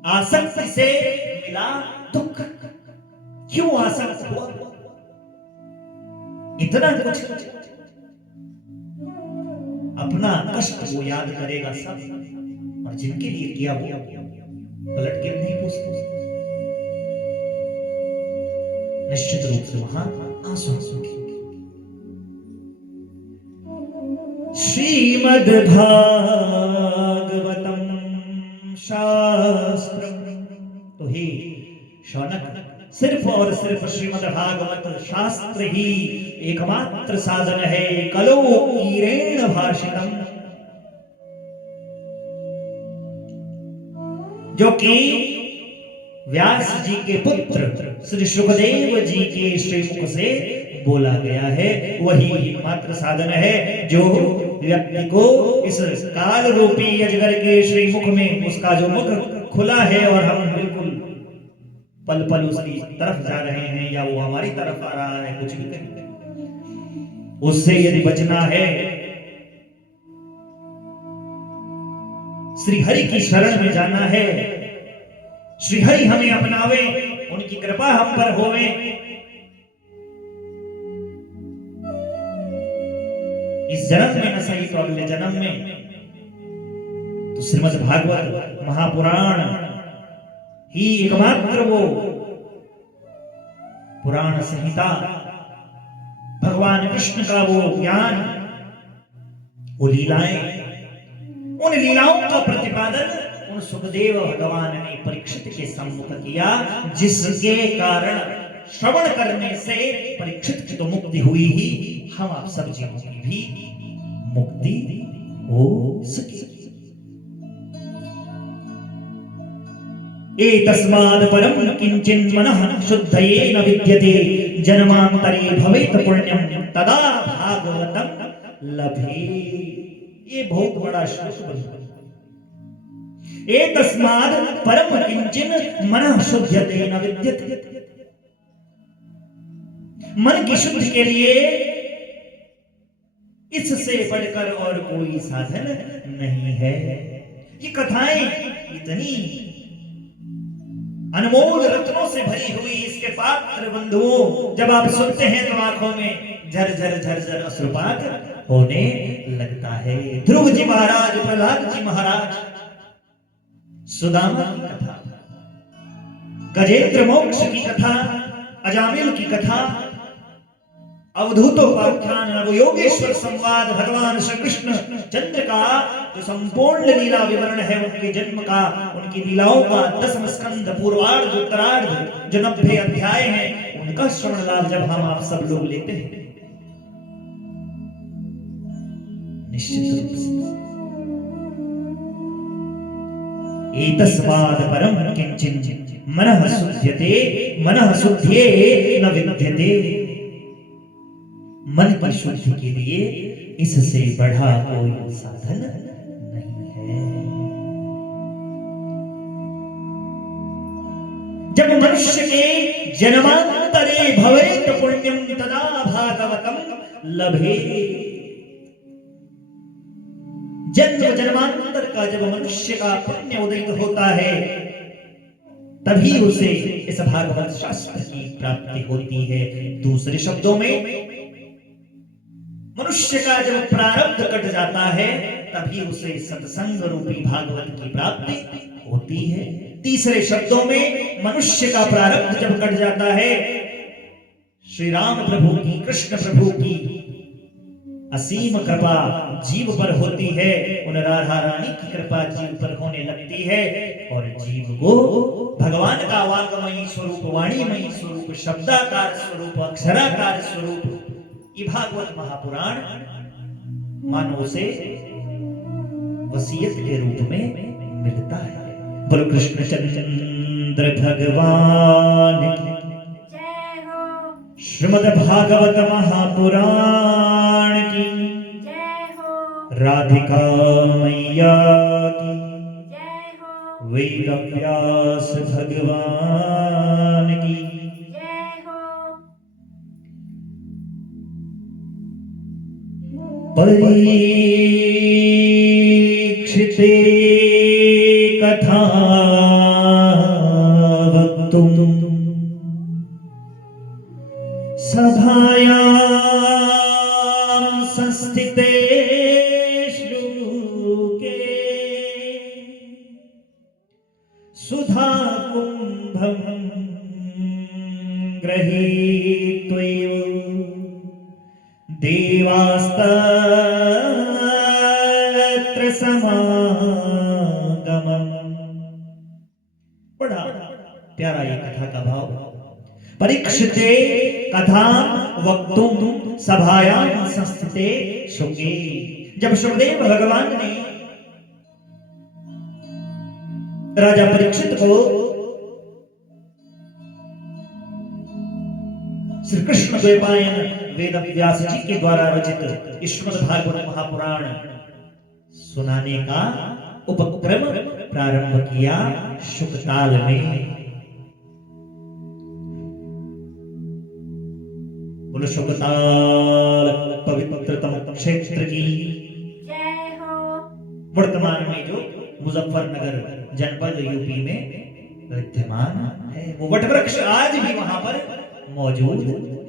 आसक्ति से मिला दुख। क्यों आसक्त हुआ? इतना कुछ अपना कष्ट वो याद करेगा सब, और जिनके लिए किया वो पलट के नहीं पूछता। निश्चित रूप से वहां आंसू की। श्रीमद् भागवतम शास्त्रम। तो हे शौनक, सिर्फ और सिर्फ श्रीमद् भागवत शास्त्र ही एकमात्र साधन है। कलो कीरेण भाषितम, जो कि व्यास जी के पुत्र श्री सुखदेव जी के श्रीमुख से बोला गया है, वही एकमात्र साधन है जो व्यक्ति को इस काल रूपी अजगर के श्रीमुख में, उसका जो मुख खुला है और हम बिल्कुल पल पल उसकी तरफ जा रहे हैं या वो हमारी तरफ आ रहा है, कुछ भी कहीं, उससे यदि बचना है, श्री हरि की शरण में जाना है, श्री हरि हमें अपनावे, उनकी कृपा हम पर होवे, इस जन्म में न सही तो अगले जन्म में, तो श्रीमद् भागवत महापुराण ही एकमात्र वो पुराण संहिता, भगवान कृष्ण का वो ज्ञान, वो लीलाएं, उन लीलाओं का प्रतिपादन उन सुखदेव भगवान ने परीक्षित के सम्मुख किया, जिसके कारण श्रवण करने से परीक्षित की तो मुक्ति हुई ही, हम आप सब जीवों की भी मुक्ति हो सके। एतस्माद् परं किंचिन् मनः शुद्धये न विद्यते, जन्मांतरे भवेत् पुण्यं तदा भागवतं लभे। ये बहुत बड़ा श्लोक बना। एतस्माद् परं किंचिन् मनः शुद्धये न विद्यते, मन की शुद्धि के लिए इससे बढ़कर और कोई साधन नहीं है। ये कथाएं इतनी अनमोल रत्नों से भरी हुई, इसके पात्र बंधुओं जब आप सुनते हैं तो आंखों में झरझर झरझर अश्रुपात होने लगता है। ध्रुव जी महाराज, प्रहलाद जी महाराज, सुदामा की कथा, गजेंद्र मोक्ष की कथा, अजामिल की कथा, अवधूतोपाख्यान, नवयोगेश्वर संवाद, भगवान श्री कृष्ण चंद्र का जो संपूर्ण लीला विवरण है, उनके जन्म का, उनकी लीलाओं का 10 स्कंद, पूर्वार्ध, उत्तरार्ध, जो 90 अध्याय हैं, उनका श्रवण लाभ जब हम आप सब लोग लेते हैं, निश्चित रूप से एतस्माद् परं किंचिन् मनः शुध्यते, मनः शुद्धये न विद्यते। मन की शुद्धि के लिए इससे बढ़ा कोई साधन नहीं है। जब मनुष्य के जन्मांतरे भवेत् पुण्यं तदा भागवतं लभे। जन्म जन्मांतर का जब मनुष्य का पुण्य उदित होता है, तभी उसे इस भागवत शास्त्र की प्राप्ति होती है। दूसरे शब्दों में, मनुष्य का जब प्रारब्ध कट जाता है, तभी उसे सत्संग रूपी भागवत की प्राप्ति होती है। तीसरे शब्दों में, मनुष्य का प्रारब्ध जब कट जाता है, श्री राम प्रभु की, कृष्ण प्रभु की असीम कृपा जीव पर होती है, उन राधा रानी की कृपा जीव पर होने लगती है, और जीव को भगवान का वांगमयी स्वरूप, वाणीमयी स्वरूप, शब्दाकार स्वरूप, अक्षराकार स्वरूप, ये भागवत महापुराण मानव से वसीयत के रूप में मिलता है। बोलो कृष्ण चंद्र भगवान की जय हो। श्रीमद् भागवत महापुराण की जय हो। राधिका मैया की जय हो। वेद व्यास भगवान की जय हो। परीक्षिते कथा सभायां संस्थिते श्लोके सुधा कुंभं गृहीत्वैव देवास्तत्र समागमम्। बड़ा प्यारा ये कथा का भाव। परीक्षिते कथां वक्तुं सभायां संस्थिते शुके। जब सुखदेव भगवान ने राजा परीक्षित को श्री कृष्ण द्वैपायन वेद व्यास जी के द्वारा रचित श्रीमद् भागवत महापुराण सुनाने का उपक्रम प्रारंभ किया शुकताल में। बोलो शुकताल पवित्रतम क्षेत्र की जय हो। वर्तमान में जो मुजफ्फरनगर जनपद यूपी में विद्यमान है वो वटवृक्ष आज भी वहां पर मौजूद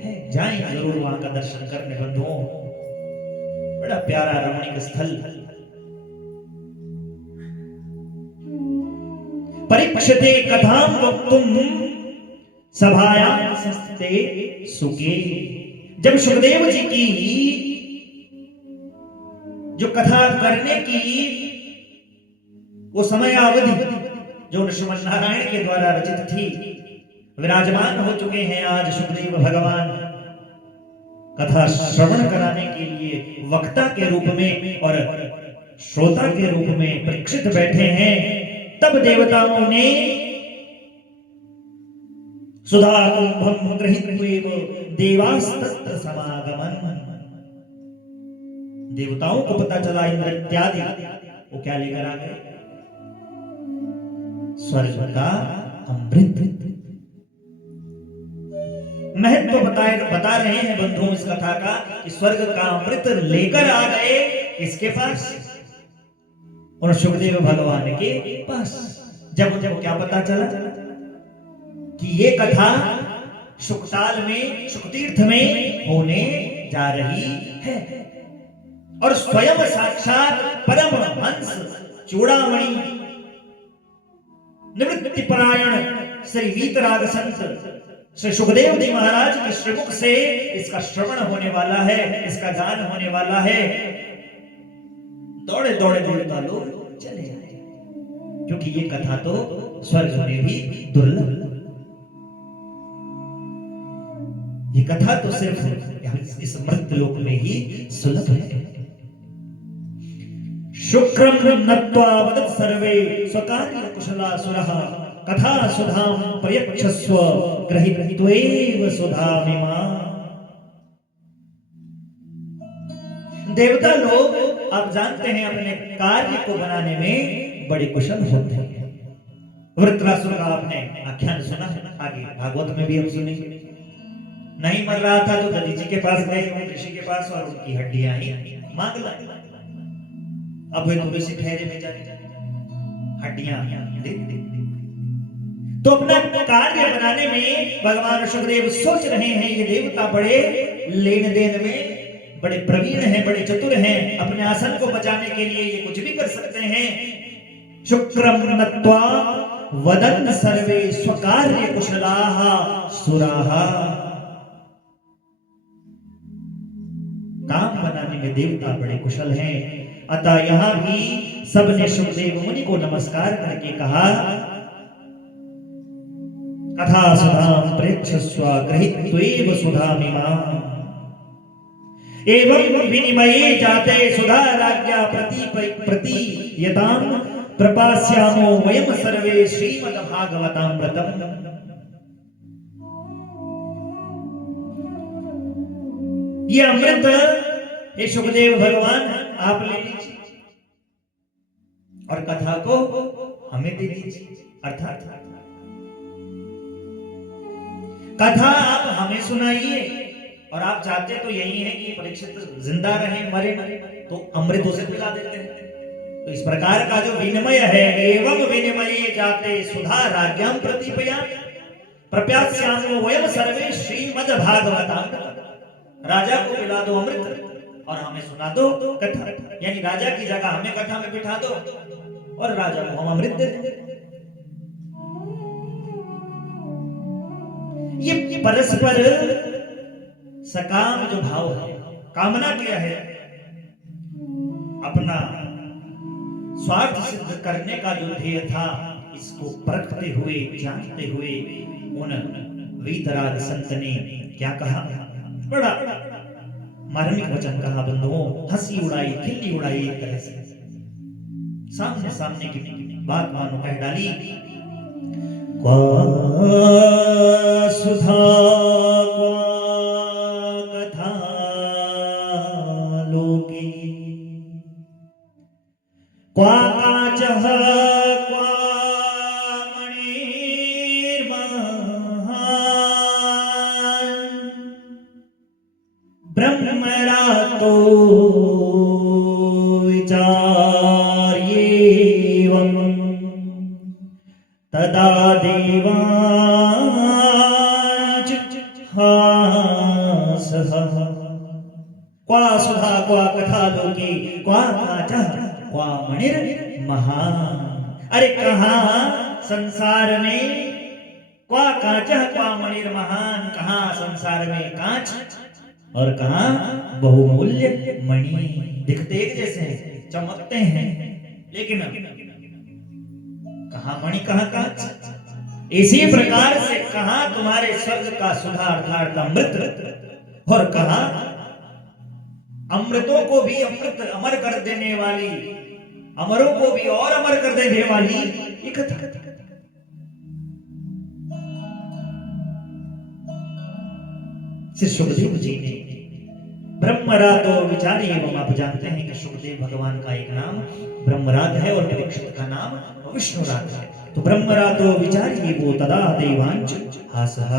है। जाएं जरूर वहां का दर्शन करने बंधुओं। बड़ा प्यारा रमणीक स्थल। परीक्षते कथां वक्तुं सभायां संस्थिते सुके। जब सुखदेव जी की जो कथा करने की वो समय अवधि जो श्रीमद् नारायण के द्वारा रचित थी, विराजमान हो चुके हैं आज सुखदेव भगवान कथा श्रवण कराने के लिए वक्ता के रूप में और श्रोता के रूप में परीक्षित बैठे हैं। तब देवताओं ने सुधा कुंभं गृहीत्वैव देवास्तत्र समागमन्। देवताओं को पता चला इंद्र इत्यादि वो क्या लेकर आ गए? स्वर्ग का अमृत। महत्व बता रहे हैं बंधुओं इस कथा का कि स्वर्ग का अमृत लेकर आ गए किसके पास? और सुखदेव भगवान के पास। जब उनको क्या पता चला कि ये कथा शुकताल में शुकतीर्थ में होने जा रही है और स्वयं साक्षात परम हंस चूड़ामणि निवृत्ति परायण श्री वीतराग संत श्री सुखदेव जी महाराज के श्रीमुख से इसका श्रवण होने वाला है, इसका गान होने वाला है। दौड़े दौड़े देवता लोग चले आए क्योंकि ये कथा तो स्वर्ग में भी दुर्लभ। ये कथा तो सिर्फ इस मृत्यलोक में ही सुलभ है। शुक्रम नत्वा वदत् सर्वे स्वकार्य कुशलासुरः कथा सुधां प्रयच्छस्व गृहीत्वैव सुधामिमाम्। देवता लोग आप जानते हैं अपने कार्य को बनाने में बड़े कुशल होते हैं। वृत्रासुर का आपने आख्यान सुना है, आगे भागवत में भी हम सुनेंगे। नहीं मर रहा था तो दधी जी के पास गए ऋषि के पास और उनकी हड्डियां ही मांग लाई। अब वे थोड़े से ठहरे में जाने हड्डियां दे दे। तो अपना कार्य बनाने में भगवान सुखदेव सोच रहे हैं ये देवता बड़े लेन देन में बड़े प्रवीण हैं, बड़े चतुर हैं। अपने आसन को बचाने के लिए ये कुछ भी कर सकते हैं। शुक्रम नत्वा वदन् सर्वे स्वकार्य कुशलाः सुराः। काम बनाने में देवता बड़े कुशल हैं। अतः यहां भी सबने सुखदेव मुनि को नमस्कार करके कहा कथा सुधां प्रेक्षस्व गृहीत्वैव सुधामिमाम्। एवं विनिमये जाते सुधा राज्ञा प्रतीयतां प्रपास्यामो वयं सर्वे श्रीमद् भागवतामृतम्। ये अमृत हे सुखदेव भगवान आप ले लीजिए और कथा को हमें दे दीजिए। अर्थात कथा आप हमें सुनाइए और आप चाहते तो यही है कि परीक्षित जिंदा रहे मरे तो अमृत उसे पिला देते हैं। तो इस प्रकार का जो विनिमय है, एवं विनिमये जाते सुधा राज्ञां प्रतिपया, प्रप्यास्यामो वयम सर्वे श्रीमद् भागवतामृतम्। राजा को पिला दो अमृत और हमें सुना दो कथा, यानी राजा की जगह हमें कथा में बिठा दो और राजा को हम अमृत दे दें। ये परस्पर सकाम जो भाव है, कामना क्या है, अपना स्वार्थ सिद्ध करने का जो ध्येय था, इसको परखते हुए जानते हुए उन वीतराग संत ने क्या कहा, बड़ा मार्मिक वचन कहा बंधुओं, हंसी उड़ाई, खिल्ली उड़ाई, एक तरह से सामने सामने की बात मानो कह डाली। क्वा सुधा क्वा कथा लोके, क्वा काचः क्वा ब्रह्मरातो विचार्येवं तदा देवांचिहासः। क्वा सुधा क्वा कथा लोके, क्वा काचः क्वा मणिर्महान्। अरे कहाँ संसार में क्वा काचः क्वा मणिर्महान्, कहाँ संसार में कांच और कहां बहुमूल्य मणि। दिखते एक जैसे हैं, चमकते हैं, लेकिन कहां मणि कहां कांच। इसी प्रकार से कहां तुम्हारे स्वर्ग का सुधा अर्थात अमृत, और कहां अमृतों को भी अमृत अमर कर देने वाली, अमरों को भी और अमर कर देने वाली ये कथा। श्री सुखदेव जी ने ब्रह्मरातो विचारी, एवं आप जानते हैं कि सुखदेव भगवान का एक नाम ब्रह्मरात है और परीक्षित का नाम विष्णुरात है। तो ब्रह्मरातो विचारी वो तदा देवांच हासः।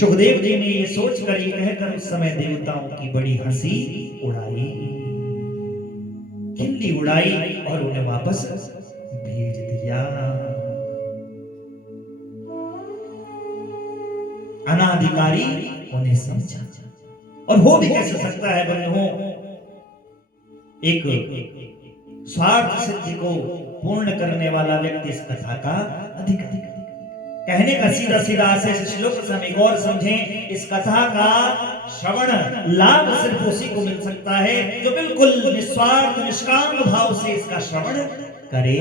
सुखदेव जी ने ये सोच कर ये कहकर उस समय देवताओं की बड़ी हंसी उड़ाई, खिल्ली उड़ाई और उन्हें वापस भेज दिया। अनाधिकारी उन्हें समझा। और हो भी कैसे सकता है बंधुओं, एक स्वार्थ सिद्धि को पूर्ण करने वाला व्यक्ति इस कथा का अधिकारी। कहने का सीधा सीधा से श्लोक से हम एक और समझें, इस कथा का श्रवण लाभ सिर्फ उसी को मिल सकता है जो बिल्कुल निस्वार्थ निष्काम भाव से इसका श्रवण करे,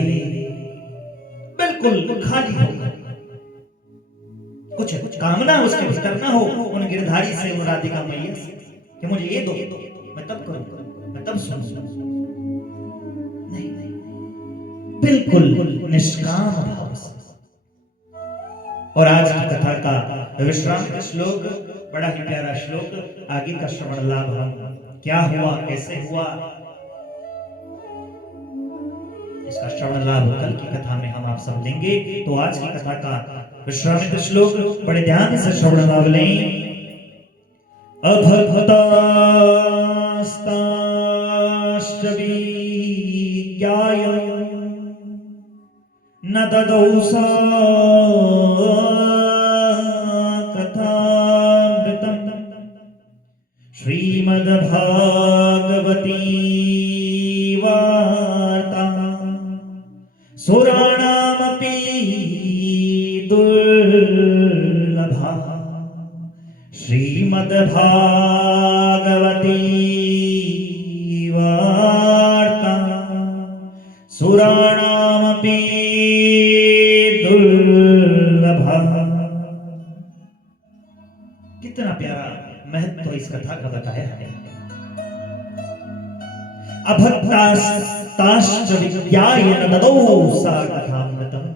बिल्कुल खाली होगा, कुछ कामना उसके भीतर ना हो उन गिरधारी से, उन राधिका मैया से कि मुझे ये दो, मैं तब करूंगा, मैं तब सुनूंगा। नहीं, बिल्कुल निष्काम भाव से। और आज की कथा का विश्राम श्लोक बड़ा ही प्यारा श्लोक, आगे का श्रवण लाभ हम क्या हुआ, कैसे हुआ, इसका श्रवण लाभ कल की कथा में हम आप सब लेंगे। तो आज की कथा का विश्रामित श्लोक बड़े ध्यान से श्रवण लाभ लें। अभक्तास्ताश्च विज्ञाय न ददौ सा कथामृतम् श्रीमद्भागवती वार्ता सुराणामपि दुर्लभा। श्रीमद्भागवती वार्ता सुराणामपि दुर्लभा। कितना प्यारा महत्व इस कथा का बताया है। अभक्तास्ताश्च विज्ञाय न ददौ सा कथामृतम्।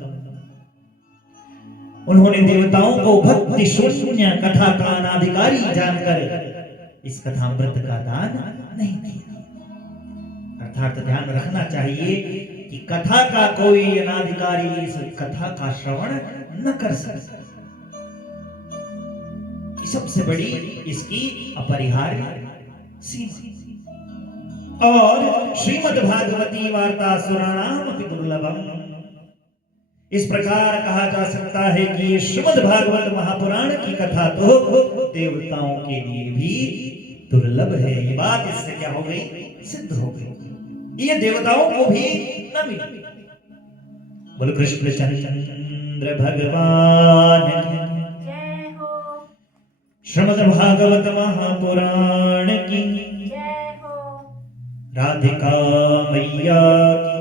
उन्होंने देवताओं को भक्ति शून्य कथा का अनाधिकारी जानकर इस कथामृत का दान नहीं किया। अर्थात ध्यान रखना चाहिए कि कथा का कोई अनाधिकारी इस कथा का श्रवण न कर सकता। सबसे बड़ी इसकी अपरिहार्य सीमा। और श्रीमद् भागवती वार्ता सुराणाम अपि दुर्लभम, इस प्रकार कहा जा सकता है कि ये श्रीमद् भागवत महापुराण की कथा तो देवताओं के लिए भी दुर्लभ है। ये बात इससे क्या हो गई, सिद्ध हो गई। ये देवताओं को भी न मिली। बोल कृष्ण चंद्र भगवान जय हो, श्रीमद् भागवत महापुराण की जय हो, राधिका मैया की,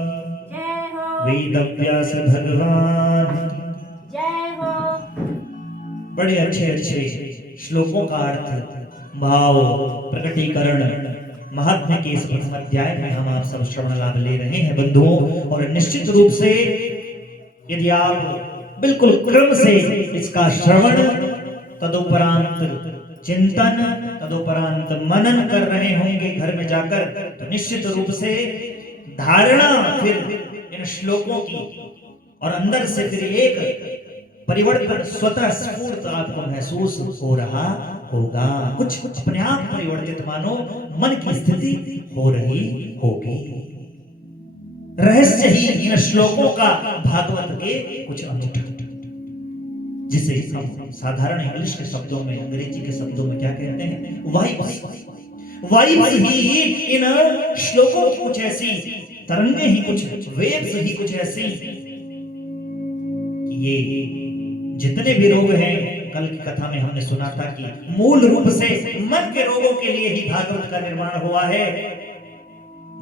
जय हो, वेद व्यास भगवान की। जय हो। बड़े अच्छे अच्छे श्लोकों का अर्थ, भाव, प्रकटीकरण महात्म्य के इस प्रथम अध्याय में हम आप सब श्रवण लाभ ले रहे हैं बंधुओं। और निश्चित रूप से यदि आप बिल्कुल क्रम से इसका श्रवण, तदुपरांत चिंतन, तदुपरांत मनन कर रहे होंगे घर में जाकर, तो निश्चित रूप से धारणा फिर इन श्लोकों की और अंदर से फिर एक परिवर्तन स्वतः स्फूर्त आपको महसूस हो रहा होगा। कुछ अपने आप परिवर्तित मानो मन की स्थिति हो रही होगी। रहस्य ही इन श्लोकों का भागवत के कुछ अनूठा, जिसे हम साधारण इंग्लिश के शब्दों में, अंग्रेजी के शब्दों में क्या कहते हैं, वाइब्स ही इन श्लोकों की कुछ ऐसी तरंगे ही, कुछ वेव्स ही कुछ ऐसी कि ये जितने भी रोग हैं, कल की कथा में हमने सुना था कि मूल रूप से मन के रोगों के लिए ही भागवत का निर्माण हुआ है।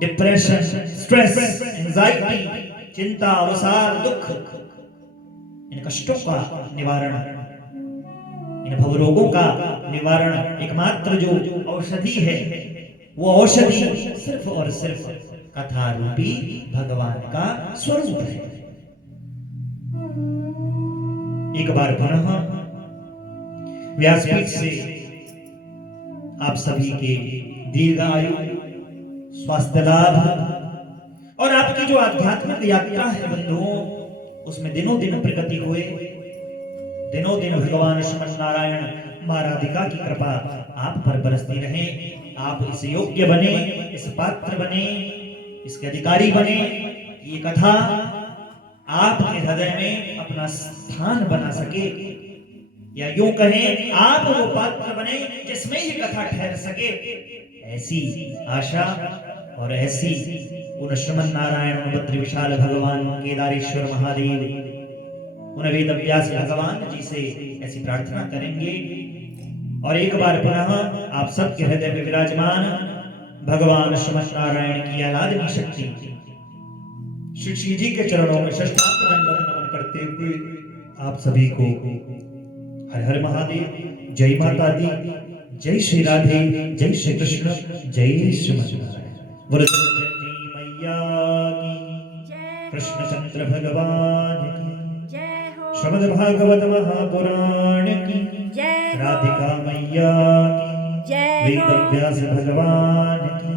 डिप्रेशन, स्ट्रेस, एंजाइटी, चिंता, अवसाद, दुख, इन कष्टों का निवारण, इन भवरोगों का निवारण एकमात्र जो औषधि है, वो औषधि सिर्फ और सिर्फ कथा रूपी भगवान का स्वरूप है। एक बार पुनः व्यासपीठ से आप सभी के दीर्घायु, स्वास्थ्य लाभ और आपकी जो आध्यात्मिक यात्रा है बंधुओं, उसमें दिनों दिन प्रगति हुए। दिनों दिन भगवान श्रीमन नारायण मां राधिका की कृपा आप पर बरसती रहे। आप इस योग्य बने, इस पात्र बने, इसके अधिकारी बने, ये कथा आपके हृदय में अपना स्थान बना सके, या यूं कहें आप वो पात्र बने जिसमें ये कथा ठहर सके। ऐसी आशा और ऐसी उन श्रीमन नारायण, उन बद्री विशाल भगवान, केदारेश्वर महादेव, उन वेद व्यास भगवान जी से ऐसी प्रार्थना करेंगे। और एक बार पुनः आप सबके हृदय में विराजमान भगवान श्रीमन नारायण की आराधनी शक्ति श्री श्री जी के चरणों में साष्टांग दंडवत नमन करते हुए आप सभी को हर हर महादेव, जय माता दी, जय श्री राधे, जय श्री कृष्ण, जय श्रीमन नारायण। बोलो जय मैया की, कृष्णचंद्र भगवान की, श्रीमद् भागवत महापुराण की, राधिका मैया की, वेद व्यास भगवान की,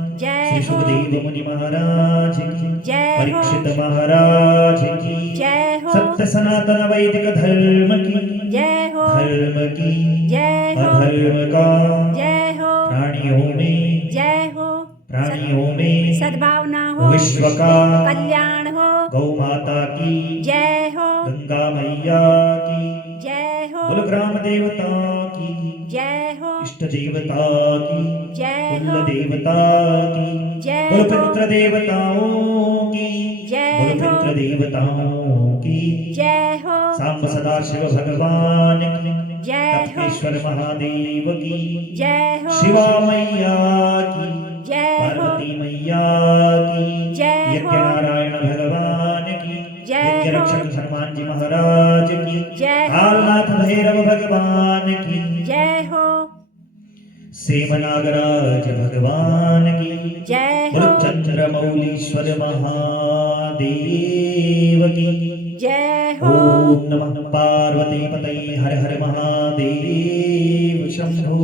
श्री सुखदेव मुनि महाराज की, परीक्षित महाराज की, सत्य सनातन वैदिक धर्म की, धर्म की, अधर्म का, प्राणियों में सद्भावना हो, विश्व का कल्याण हो, गौ माता की जय हो, गंगा मैया की जय हो, बोलो ग्राम देवता की जय हो, इष्ट देवता की, जय कुल हो, देवता की, जय बोलो हो, पितृ देवताओं की, जय बोलो हो, पितृ देवताओं की, जय हो, सांब सदाशिव भगवान की, जय हो, तप्तेश्वर महादेव की, जय हो, शिवा मैया की, जय हो, पार्वती मैया की, जय हो, यज्ञ नारायण भगवान की, जय यज्ञ हो, रक्षक हनुमान जी महाराज की, जय हो, कालनाथ भैरव भगवान की, जय हो, सेमनागराज भगवान की, जय हो, बोलो चंद्रमौलीश्वर महादेव की, जय हो। ओम नमः पार्वती पतये हर हर महादेव शंभो।